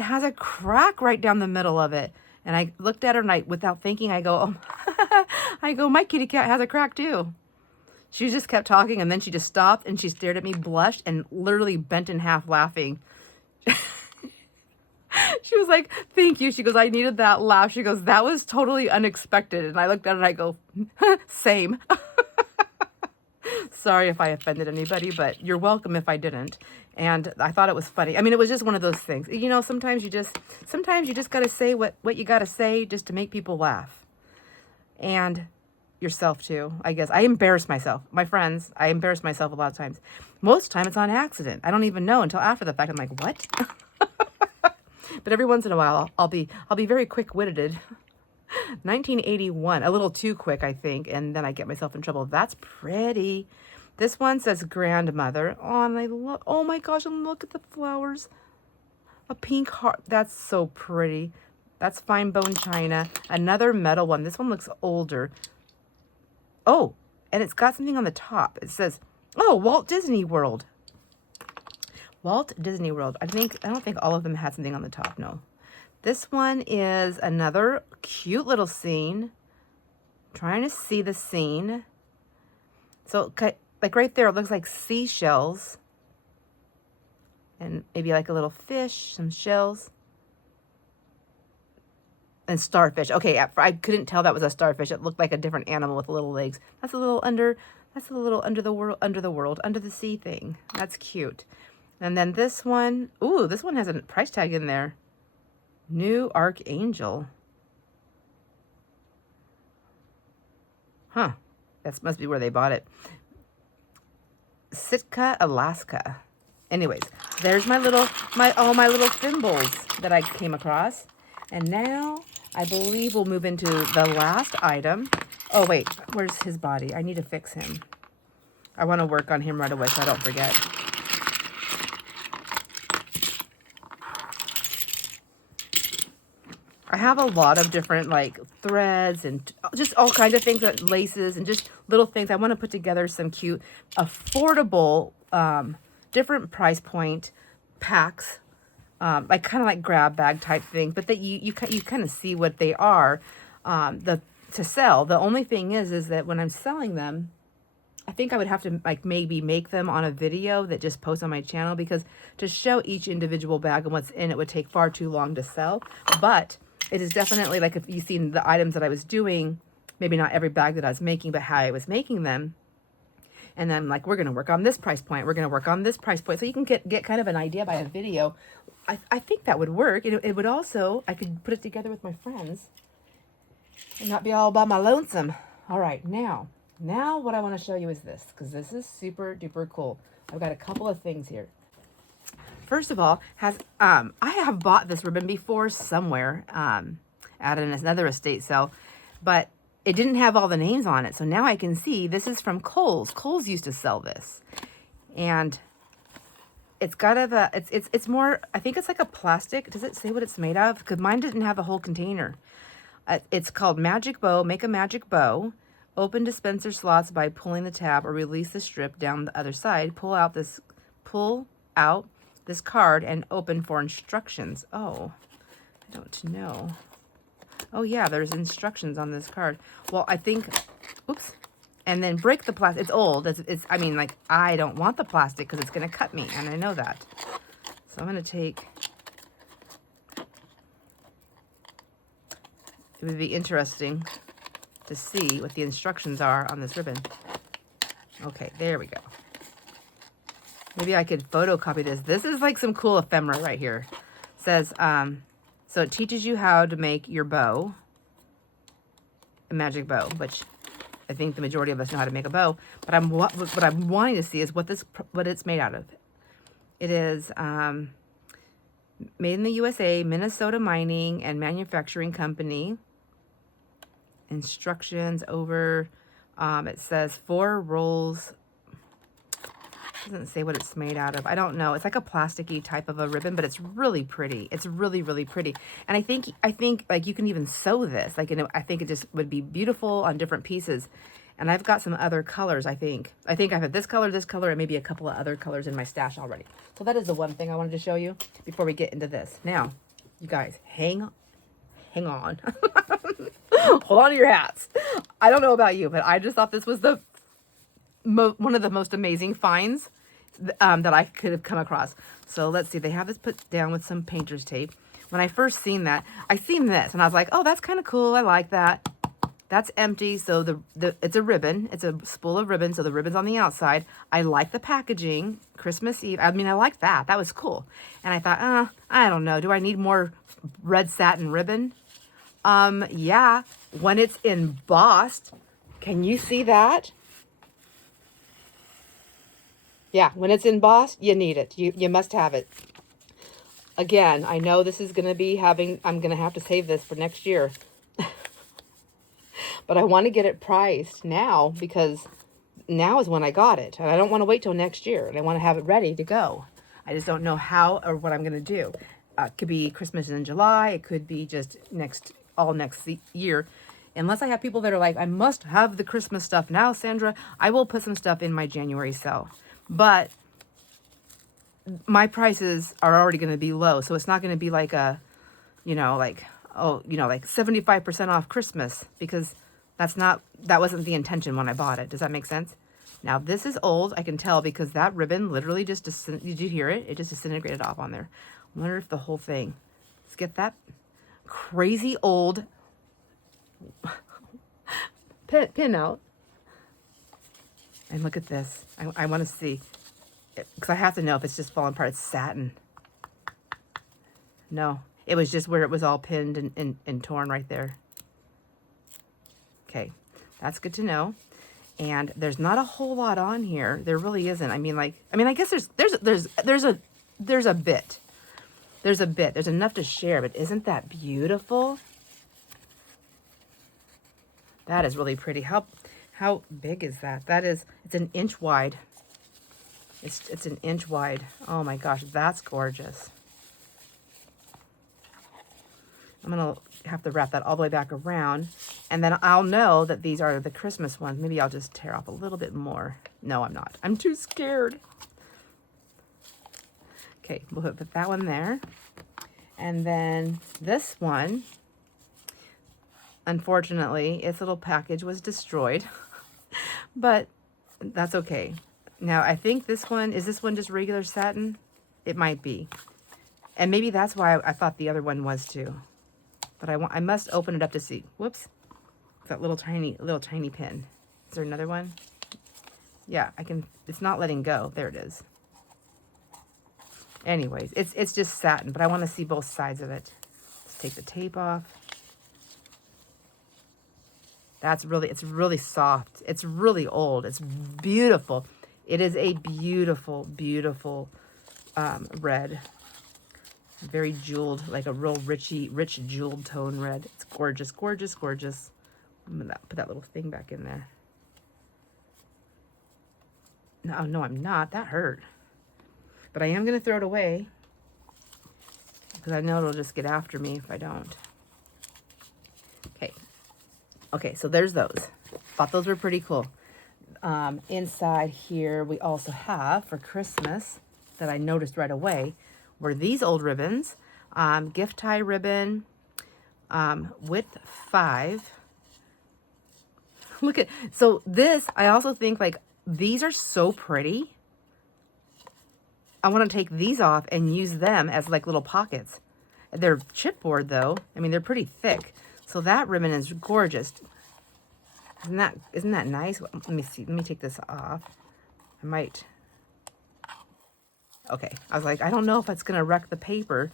has a crack right down the middle of it. And I looked at her, and without thinking, I go, oh, my kitty cat has a crack too. She just kept talking, and then she just stopped, and she stared at me, blushed, and literally bent in half laughing. She was like, thank you. She goes, I needed that laugh. She goes, that was totally unexpected. And I looked at it and I go, same. Sorry if I offended anybody, but you're welcome if I didn't. And I thought it was funny. I mean, it was just one of those things. You know, sometimes you just got to say what you got to say just to make people laugh. And yourself too, I guess. I embarrass myself. My friends, I embarrass myself a lot of times. Most of the time it's on accident. I don't even know until after the fact. I'm like, what? But every once in a while, I'll be very quick-witted. 1981, a little too quick, I think, and then I get myself in trouble. That's pretty. This one says grandmother. Oh, and oh my gosh, and look at the flowers. A pink heart. That's so pretty. That's fine bone china. Another metal one. This one looks older. Oh, and it's got something on the top. It says, oh, Walt Disney World. Walt Disney World. I don't think all of them had something on the top. No. This one is another cute little scene. Trying to see the scene. So like right there, it looks like seashells. And maybe like a little fish, some shells. And starfish. Okay, I couldn't tell that was a starfish. It looked like a different animal with little legs. That's a little under the sea thing. That's cute. And then this one, ooh, this one has a price tag in there. New Archangel. Huh. That must be where they bought it. Sitka, Alaska. Anyways, there's my little thimbles that I came across. And now I believe we'll move into the last item. Oh, wait, where's his body? I need to fix him. I want to work on him right away so I don't forget. I have a lot of different like threads and just all kinds of things, laces and just little things. I want to put together some cute, affordable, different price point packs, like kind of like grab bag type things, but that you kind of see what they are to sell. The only thing is that when I'm selling them, I think I would have to like maybe make them on a video that just posts on my channel, because to show each individual bag and what's in it would take far too long to sell. But it is definitely like if you've seen the items that I was doing, maybe not every bag that I was making, but how I was making them. And then like, we're going to work on this price point. We're going to work on this price point. So you can get kind of an idea by a video. I think that would work. It would also, I could put it together with my friends and not be all by my lonesome. All right, now what I want to show you is this, because this is super duper cool. I've got a couple of things here. First of all, I have bought this ribbon before somewhere at another estate sale, but it didn't have all the names on it. So now I can see this is from Kohl's. Kohl's used to sell this, and it's got it's more. I think it's like a plastic. Does it say what it's made of? Because mine didn't have a whole container. It's called Magic Bow. Make a magic bow. Open dispenser slots by pulling the tab or release the strip down the other side. Pull out this card and open for instructions. Oh, I don't know. Oh yeah, there's instructions on this card. Well, I think, oops. And then break the plastic. It's old. I mean, like, I don't want the plastic because it's going to cut me, and I know that. So I'm going to take, it would be interesting to see what the instructions are on this ribbon. Okay, there we go. Maybe I could photocopy this. This is like some cool ephemera right here. It says, so it teaches you how to make your bow, a magic bow, which I think the majority of us know how to make a bow. But what I'm wanting to see is what it's made out of. It is made in the USA, Minnesota Mining and Manufacturing Company. Instructions over, it says 4 rolls. Doesn't say what it's made out of. I don't know. It's like a plasticky type of a ribbon, but it's really pretty. It's really, really pretty. And I think like you can even sew this. Like, you know, I think it just would be beautiful on different pieces. And I've got some other colors, I think. I think I've had this color, and maybe a couple of other colors in my stash already. So that is the one thing I wanted to show you before we get into this. Now, you guys, hang on. Hold on to your hats. I don't know about you, but I just thought this was the one of the most amazing finds that I could have come across. So let's see. They have this put down with some painter's tape. When I first seen that, I seen this and I was like, oh, that's kind of cool. I like that. That's empty. So it's a ribbon. It's a spool of ribbon. So the ribbon's on the outside. I like the packaging. Christmas Eve. I mean, I like that. That was cool. And I thought, I don't know. Do I need more red satin ribbon? Yeah. When it's embossed, can you see that? Yeah, when it's embossed, you need it. You must have it. Again, I know this is going to be I'm going to have to save this for next year. But I want to get it priced now because now is when I got it. And I don't want to wait till next year. And I want to have it ready to go. I just don't know how or what I'm going to do. It could be Christmas in July. It could be just next year. Unless I have people that are like, I must have the Christmas stuff now, Sandra, I will put some stuff in my January sale. But my prices are already going to be low. So it's not going to be like a, like 75% off Christmas, because that wasn't the intention when I bought it. Does that make sense? Now this is old. I can tell because that ribbon literally just, did you hear it? It just disintegrated off on there. I wonder if the whole thing, let's get that crazy old pin out. And look at this. I want to see, because I have to know if it's just falling apart. It's satin. No, it was just where it was all pinned and torn right there. Okay, that's good to know. And there's not a whole lot on here. There really isn't. I guess there's a bit. There's a bit. There's enough to share, but isn't that beautiful? That is really pretty. How big is that? It's an inch wide. It's an inch wide. Oh my gosh, that's gorgeous. I'm gonna have to wrap that all the way back around, and then I'll know that these are the Christmas ones. Maybe I'll just tear off a little bit more. No, I'm not. I'm too scared. Okay, we'll put that one there. And then this one, unfortunately, its little package was destroyed, but that's okay. Now, I think is this one just regular satin? It might be. And maybe that's why I thought the other one was too. But I must open it up to see. Whoops. That little tiny pin. Is there another one? Yeah, it's not letting go. There it is. Anyways, it's just satin, but I want to see both sides of it. Let's take the tape off. It's really soft. It's really old. It's beautiful. It is a beautiful, beautiful red. Very jeweled, like a real rich jeweled tone red. It's gorgeous, gorgeous, gorgeous. I'm gonna put that little thing back in there. No, I'm not. That hurt. But I am going to throw it away because I know it'll just get after me if I don't. Okay, so there's those. Thought those were pretty cool. Inside here, we also have, for Christmas, that I noticed right away were these old ribbons. Gift tie ribbon, width 5. Look at, so this, I also think like these are so pretty. I want to take these off and use them as like little pockets. They're chipboard though. I mean, they're pretty thick. So that ribbon is gorgeous. Isn't that nice? Let me see. Let me take this off. I might. Okay. I was like, I don't know if it's going to wreck the paper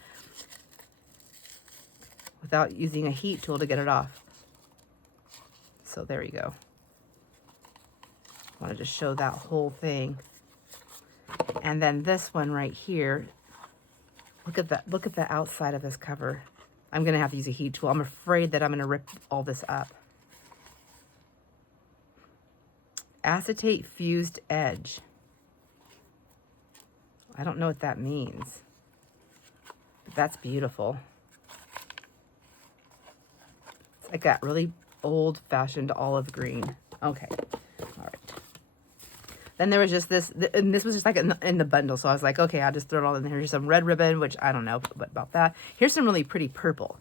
without using a heat tool to get it off. So there you go. I wanted to show that whole thing. And then this one right here. Look at that. Look at the outside of this cover. I'm going to have to use a heat tool. I'm afraid that I'm going to rip all this up. Acetate fused edge. I don't know what that means. But that's beautiful. It's like that really old-fashioned olive green. Okay. All right. Then there was just this, and this was just like in the bundle. So I was like, okay, I'll just throw it all in there. Here's some red ribbon, which I don't know about that. Here's some really pretty purple.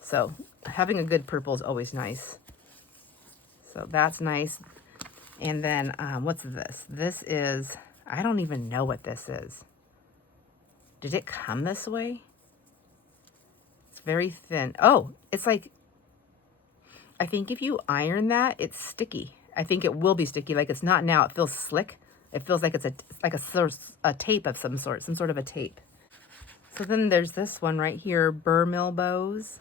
So having a good purple is always nice. So that's nice. And then what's this? This is, I don't even know what this is. Did it come this way? It's very thin. Oh, it's like, I think if you iron that, it's sticky. I think it will be sticky. Like it's not now. It feels slick. It feels like it's a tape of some sort of a tape. So then there's this one right here, burr mill bows.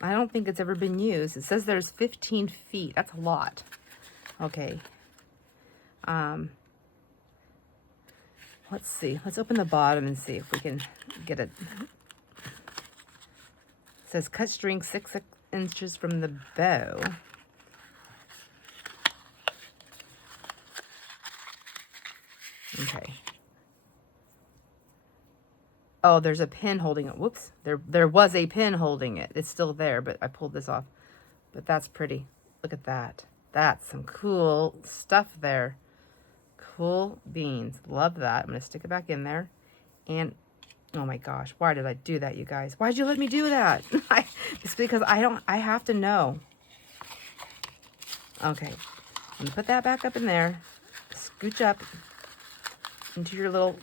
I don't think it's ever been used. It says there's 15 feet. That's a lot. Okay. Let's see. Let's open the bottom and see if we can get it. It says cut string 6 inches from the bow. Okay. Oh, there's a pin holding it. Whoops. There was a pin holding it. It's still there, but I pulled this off. But that's pretty. Look at that. That's some cool stuff there. Cool beans. Love that. I'm going to stick it back in there. And, oh my gosh, why did I do that, you guys? Why'd you let me do that? It's because I have to know. Okay. I'm going to put that back up in there. Scooch up into your little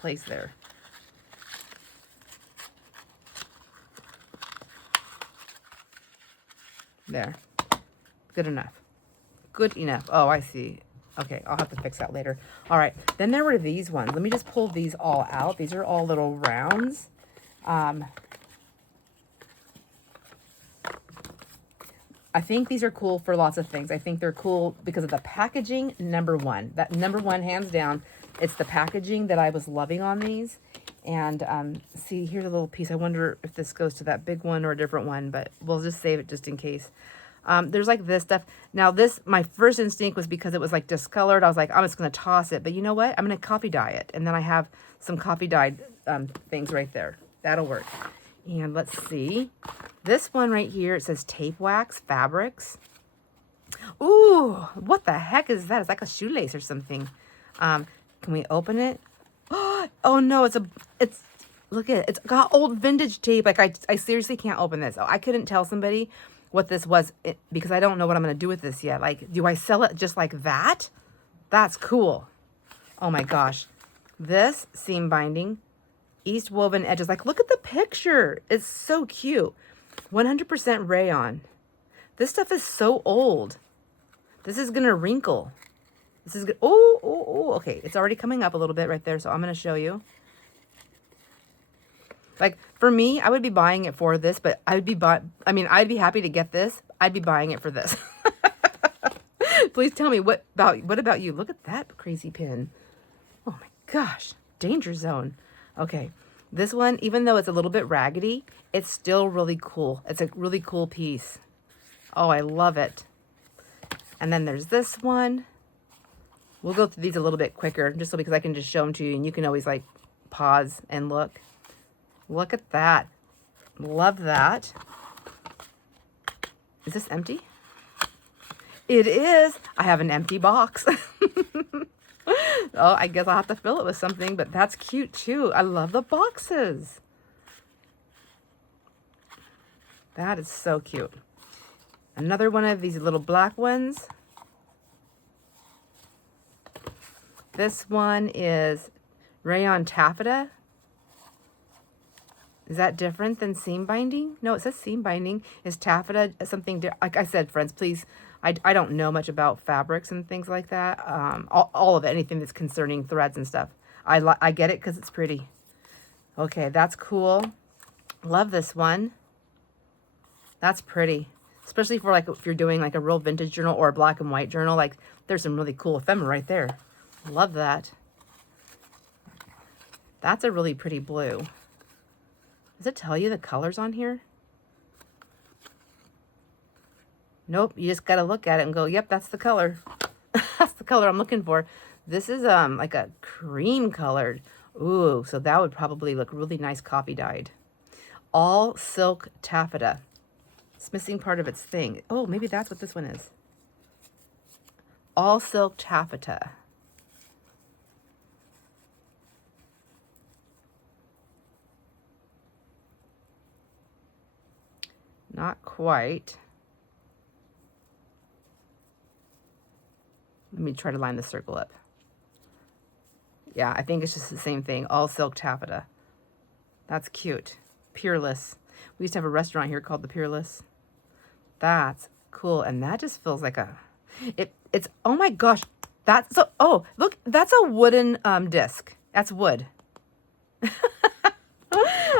place there. There. Good enough. Good enough. Oh, I see. Okay, I'll have to fix that later. All right. Then there were these ones. Let me just pull these all out. These are all little rounds. I think these are cool for lots of things. I think they're cool because of the packaging, number one. That number one, hands down, it's the packaging that I was loving on these. And see, here's a little piece. I wonder if this goes to that big one or a different one, but we'll just save it just in case. There's like this stuff. Now this, my first instinct was because it was like discolored. I was like, I'm just going to toss it. But you know what? I'm going to copy dye it. And then I have some copy dyed things right there. That'll work. And let's see. This one right here, it says tape wax fabrics. Ooh, what the heck is that? It's like a shoelace or something. Can we open it? Oh no, it's look at it. It's got old vintage tape. Like I seriously can't open this. I couldn't tell somebody what this was because I don't know what I'm going to do with this yet. Like, do I sell it just like that? That's cool. Oh my gosh. This seam binding, East woven edges. Like, look at the picture. It's so cute. 100% rayon. This stuff is so old. This is going to wrinkle. This is good. Oh, okay. It's already coming up a little bit right there. So I'm going to show you. Like, for me, I would be buying it for this, but I'd be I'd be happy to get this. I'd be buying it for this. Please tell me, what about you? Look at that crazy pin. Oh my gosh. Danger zone. Okay. This one, even though it's a little bit raggedy, it's still really cool. It's a really cool piece. Oh, I love it. And then there's this one. We'll go through these a little bit quicker, just so because I can just show them to you, and you can always like pause and look. Look at that. Love that. Is this empty? It is. I have an empty box. Oh, I guess I'll have to fill it with something, but that's cute too. I love the boxes. That is so cute. Another one of these little black ones. This one is rayon taffeta. Is that different than seam binding? No, it says seam binding. Is taffeta something, like I said, friends, please, I don't know much about fabrics and things like that. All of it, anything that's concerning threads and stuff. I get it because it's pretty. Okay, that's cool. Love this one. That's pretty. Especially for like if you're doing like a real vintage journal or a black and white journal. Like there's some really cool ephemera right there. Love that. That's a really pretty blue. Does it tell you the colors on here? Nope, you just got to look at it and go, yep, that's the color. That's the color I'm looking for. This is like a cream colored. Ooh, so that would probably look really nice coffee dyed. All silk taffeta. It's missing part of its thing. Oh, maybe that's what this one is. All silk taffeta. Not quite. Let me try to line the circle up. Yeah, I think it's just the same thing. All silk taffeta. That's cute. Peerless. We used to have a restaurant here called the Peerless. That's cool. And that just feels like a... It's... Oh my gosh. That's so... Oh, look. That's a wooden disc. That's wood.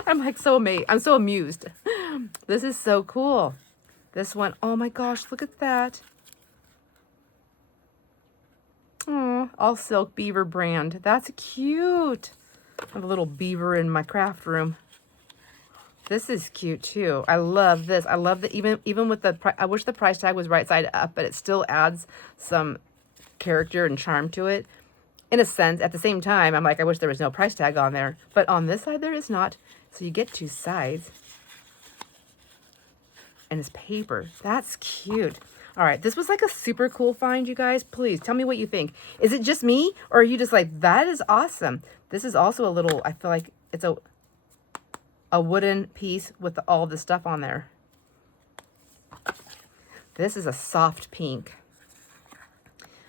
I'm like so amazed. I'm so amused. This is so cool. This one. Oh my gosh. Look at that. Oh, all silk beaver brand. That's cute. I have a little beaver in my craft room. This is cute too. I love this. I love that even with the I wish the price tag was right side up, but it still adds some character and charm to it. In a sense, at the same time, I'm like, I wish there was no price tag on there. But on this side, there is not. So you get two sides. And it's paper. That's cute. All right, this was like a super cool find, you guys. Please tell me what you think. Is it just me, or are you just like, that is awesome? This is also a little, I feel like it's a wooden piece with all the stuff on there. This is a soft pink.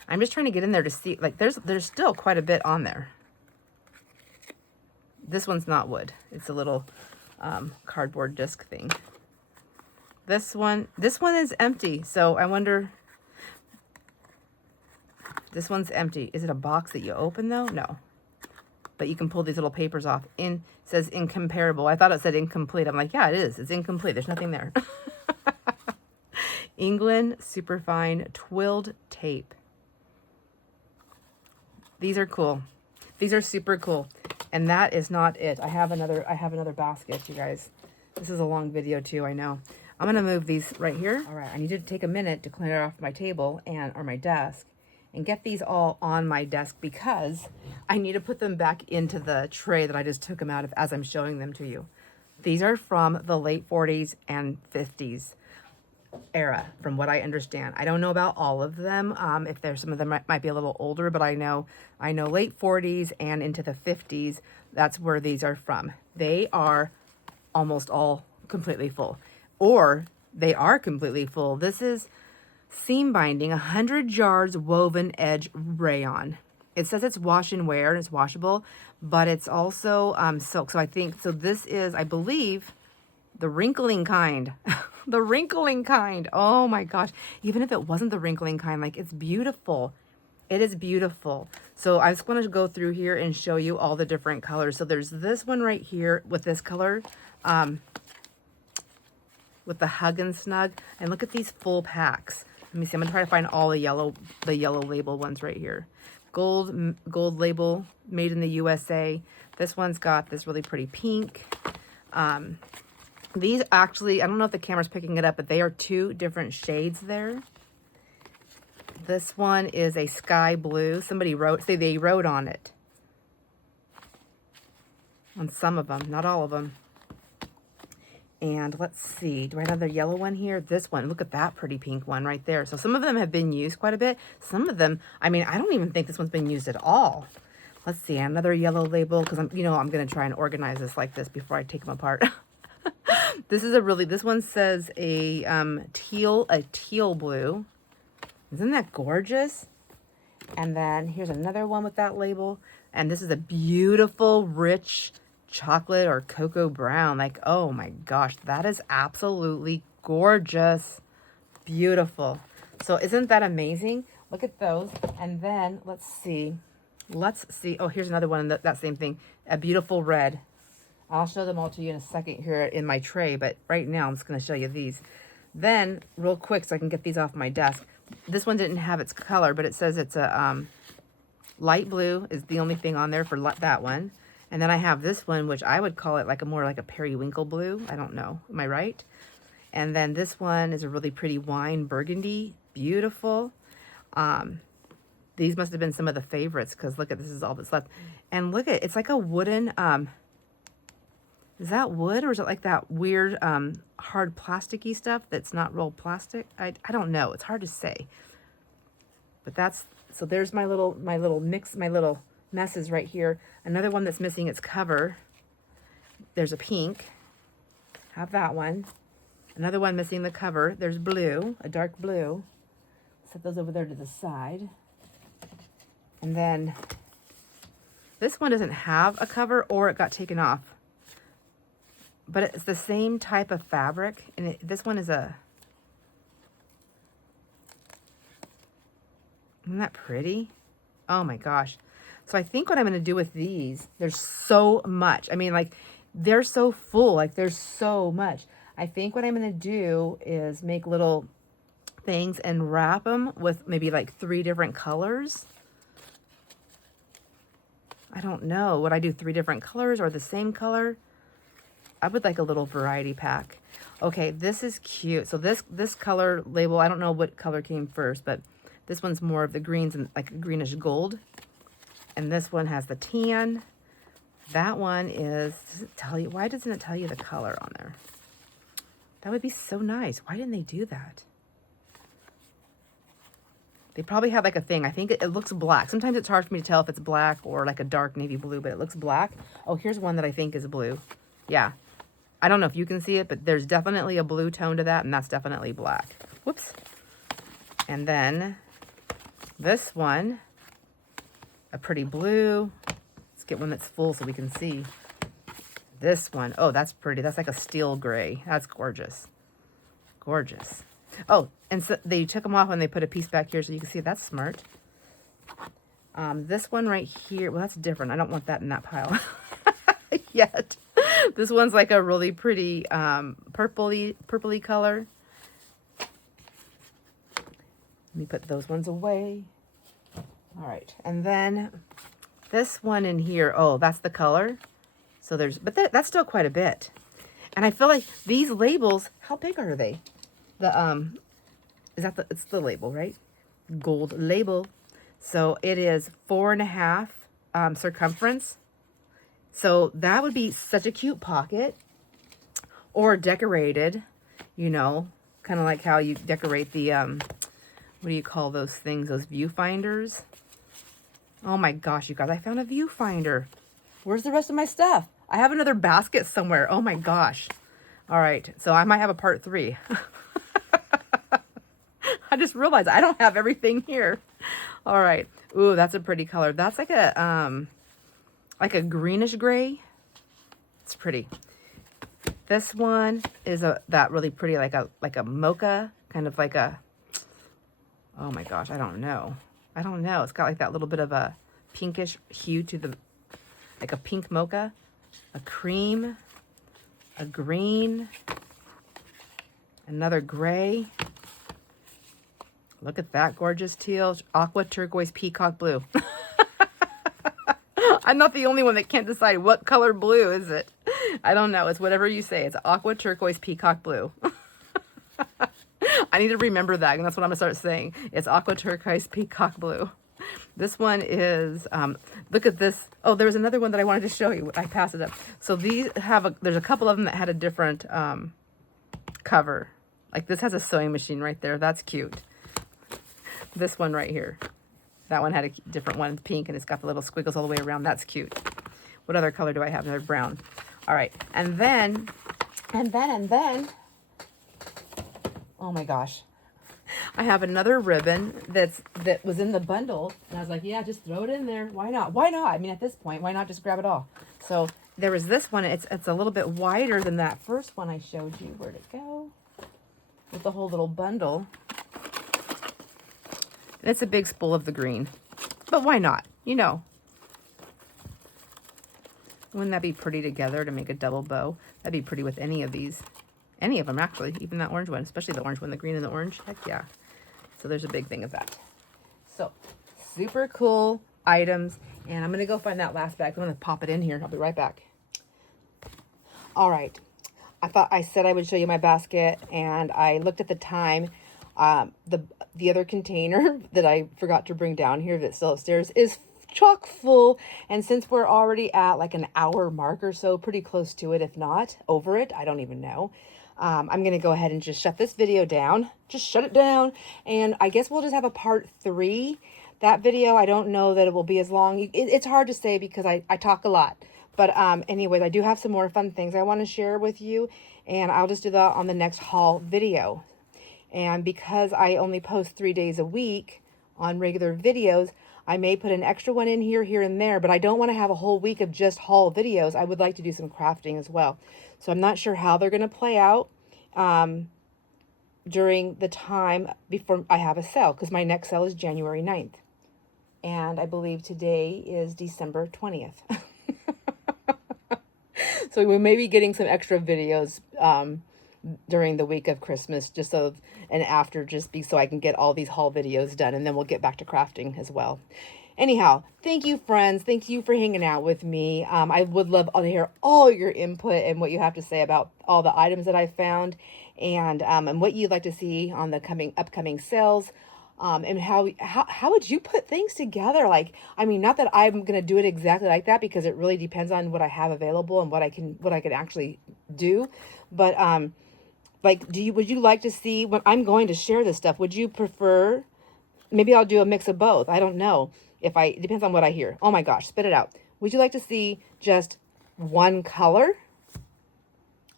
I'm just trying to get in there to see, like there's still quite a bit on there. This one's not wood. It's a little cardboard disc thing. This one is empty. So I wonder, this one's empty. Is it a box that you open though? No. But you can pull these little papers off. It says incomparable. I thought it said incomplete. I'm like, yeah, it is. It's incomplete. There's nothing there. England Superfine Twilled Tape. These are cool. These are super cool. And that is not it. I have another basket, you guys. This is a long video too, I know. I'm gonna move these right here. All right, I need you to take a minute to clear off my table or my desk and get these all on my desk because I need to put them back into the tray that I just took them out of as I'm showing them to you. These are from the late 40s and 50s era, from what I understand. I don't know about all of them. If there's some of them might be a little older, but I know late 40s and into the 50s. That's where these are from. They are almost all completely full, or they are completely full. This is seam binding, 100 yards woven edge rayon. It says it's wash and wear and it's washable, but it's also silk. So I think, so this is, I believe, the wrinkling kind. The wrinkling kind. Oh my gosh. Even if it wasn't the wrinkling kind, like it's beautiful. It is beautiful. So I just want to go through here and show you all the different colors. So there's this one right here with this color, with the Hug and Snug. And look at these full packs. Let me see. I'm gonna try to find all the yellow label ones right here. Gold label, made in the USA. This one's got this really pretty pink. These actually, I don't know if the camera's picking it up, but they are two different shades there. This one is a sky blue. Somebody they wrote on it. On some of them, not all of them. And let's see, do I have another yellow one here? This one, look at that pretty pink one right there. So some of them have been used quite a bit. Some of them, I mean, I don't even think this one's been used at all. Let's see, another yellow label, because I'm going to try and organize this like this before I take them apart. This one says a teal blue. Isn't that gorgeous? And then here's another one with that label. And this is a beautiful, rich chocolate or cocoa brown. Like, oh my gosh, that is absolutely gorgeous. Beautiful. So isn't that amazing? Look at those. And then let's see. Oh, here's another one, that same thing. A beautiful red. I'll show them all to you in a second here in my tray, but right now I'm just going to show you these. Then, real quick, so I can get these off my desk. This one didn't have its color, but it says it's a light blue is the only thing on there for that one. And then I have this one, which I would call it like more like a periwinkle blue. I don't know. Am I right? And then this one is a really pretty wine burgundy. Beautiful. These must have been some of the favorites, because look at, this is all that's left. And look at, it's like a wooden, is that wood, or is it like that weird hard plasticky stuff that's not rolled plastic? I don't know. It's hard to say. But that's, so there's my little messes right here. Another one that's missing its cover. There's a pink. Have that one. Another one missing the cover. There's blue, a dark blue. Set those over there to the side. And then this one doesn't have a cover, or it got taken off. But it's the same type of fabric. And this one is a... Isn't that pretty? Oh my gosh. So I think what I'm going to do with these, there's so much. I mean, like, they're so full. Like, there's so much. I think what I'm going to do is make little things and wrap them with maybe like 3 different colors. I don't know. Would I do 3 different colors or the same color? I would like a little variety pack. Okay, this is cute. So this color label, I don't know what color came first, but this one's more of the greens and like a greenish gold. And this one has the tan. That one is, does it tell you, why doesn't it tell you the color on there? That would be so nice. Why didn't they do that? They probably have like a thing. I think it looks black. Sometimes it's hard for me to tell if it's black or like a dark navy blue, but it looks black. Oh, here's one that I think is blue. Yeah. I don't know if you can see it, but there's definitely a blue tone to that, and that's definitely black. Whoops. And then this one, a pretty blue. Let's get one that's full so we can see. This one, oh, that's pretty. That's like a steel gray. That's gorgeous. Gorgeous. Oh, and so they took them off and they put a piece back here so you can see. That's smart. This one right here, well, that's different. I don't want that in that pile yet. This one's like a really pretty purpley color. Let me put those ones away. All right, and then this one in here, oh, that's the color. So there's, but that's still quite a bit. And I feel like these labels, how big are they? The, is that it's the label, right? Gold label. So it is 4.5 circumference. So that would be such a cute pocket, or decorated, you know, kind of like how you decorate the, what do you call those things? Those viewfinders. Oh my gosh, you guys, I found a viewfinder. Where's the rest of my stuff? I have another basket somewhere. Oh my gosh. All right. So I might have a part 3. I just realized I don't have everything here. All right. Ooh, that's a pretty color. That's like a greenish gray. It's pretty. This one is that really pretty, like a mocha, kind of like a, oh my gosh, I don't know. It's got like that little bit of a pinkish hue to the, like a pink mocha, a cream, a green, another gray. Look at that gorgeous teal, aqua turquoise peacock blue. I'm not the only one that can't decide what color blue is it. I don't know. It's whatever you say. It's aqua turquoise peacock blue. I need to remember that, and that's what I'm going to start saying. It's aqua turquoise peacock blue. This one is, look at this. Oh, there was another one that I wanted to show you. I passed it up. So these have there's a couple of them that had a different cover. Like this has a sewing machine right there. That's cute. This one right here. That one had a different one. It's pink and it's got the little squiggles all the way around. That's cute. What other color do I have? Another brown. All right. And then, oh my gosh. I have another ribbon that was in the bundle. And I was like, yeah, just throw it in there. Why not? Why not? I mean, at this point, why not just grab it all? So there was this one. It's a little bit wider than that first one I showed you. Where'd it go? With the whole little bundle. And it's a big spool of the green. But why not? You know. Wouldn't that be pretty together to make a double bow? That'd be pretty with any of these. Any of them, actually. Even that orange one. Especially the orange one. The green and the orange. Heck yeah. So there's a big thing of that. So, super cool items. And I'm going to go find that last bag. I'm going to pop it in here. I'll be right back. All right. I said I would show you my basket. And I looked at the time. The other container that I forgot to bring down here that's still upstairs is chock full. And since we're already at like an hour mark or so, pretty close to it, if not over it, I don't even know. I'm going to go ahead and just shut this video down. Just shut it down. And I guess we'll just have a part 3. That video, I don't know that it will be as long. It's hard to say because I talk a lot. But anyways, I do have some more fun things I want to share with you. And I'll just do that on the next haul video. And because I only post 3 days a week on regular videos, I may put an extra one in here and there, but I don't want to have a whole week of just haul videos. I would like to do some crafting as well. So I'm not sure how they're going to play out during the time before I have a sale, because my next sale is January 9th. And I believe today is December 20th. So we may be getting some extra videos during the week of Christmas, just so, and after, just so I can get all these haul videos done, and then we'll get back to crafting as well. Anyhow, thank you, friends. Thank you for hanging out with me. I would love to hear all your input and what you have to say about all the items that I found, and what you'd like to see on the upcoming sales. And how would you put things together? Like, I mean, not that I'm going to do it exactly like that, because it really depends on what I have available and what I can actually do. But, like, would you like to see, when I'm going to share this stuff, would you prefer, maybe I'll do a mix of both. I don't know. It depends on what I hear. Oh my gosh, spit it out. Would you like to see just one color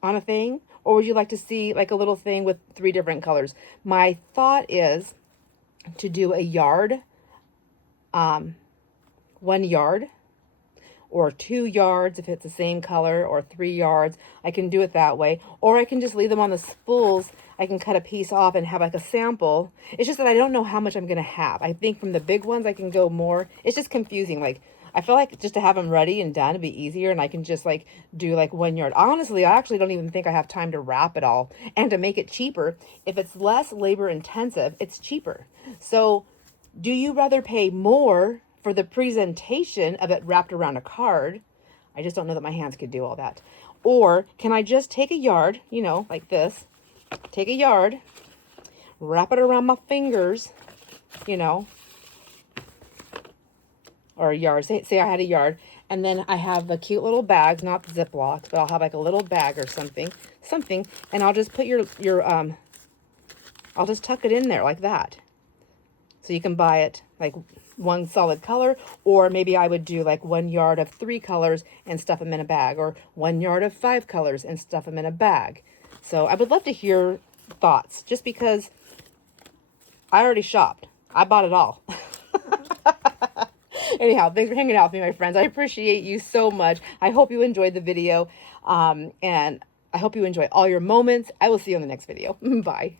on a thing? Or would you like to see like a little thing with 3 different colors? My thought is to do a yard, 1 yard, or 2 yards if it's the same color, or 3 yards. I can do it that way. Or I can just leave them on the spools. I can cut a piece off and have like a sample. It's just that I don't know how much I'm going to have. I think from the big ones I can go more. It's just confusing. Like, I feel like just to have them ready and done would be easier, and I can just like do like 1 yard. Honestly, I actually don't even think I have time to wrap it all. And to make it cheaper, if it's less labor intensive, it's cheaper. So do you rather pay more for the presentation of it wrapped around a card? I just don't know that my hands could do all that. Or can I just take a yard, you know, like this, take a yard, wrap it around my fingers, you know, or a yard. Say I had a yard, and then I have the cute little bags, not Ziplocs, but I'll have like a little bag or something, and I'll just put I'll just tuck it in there like that. So you can buy it like one solid color, or maybe I would do like 1 yard of 3 colors and stuff them in a bag, or 1 yard of 5 colors and stuff them in a bag. So I would love to hear thoughts, just because I already shopped. I bought it all. Anyhow, thanks for hanging out with me, my friends. I appreciate you so much. I hope you enjoyed the video, and I hope you enjoy all your moments. I will see you in the next video. Bye.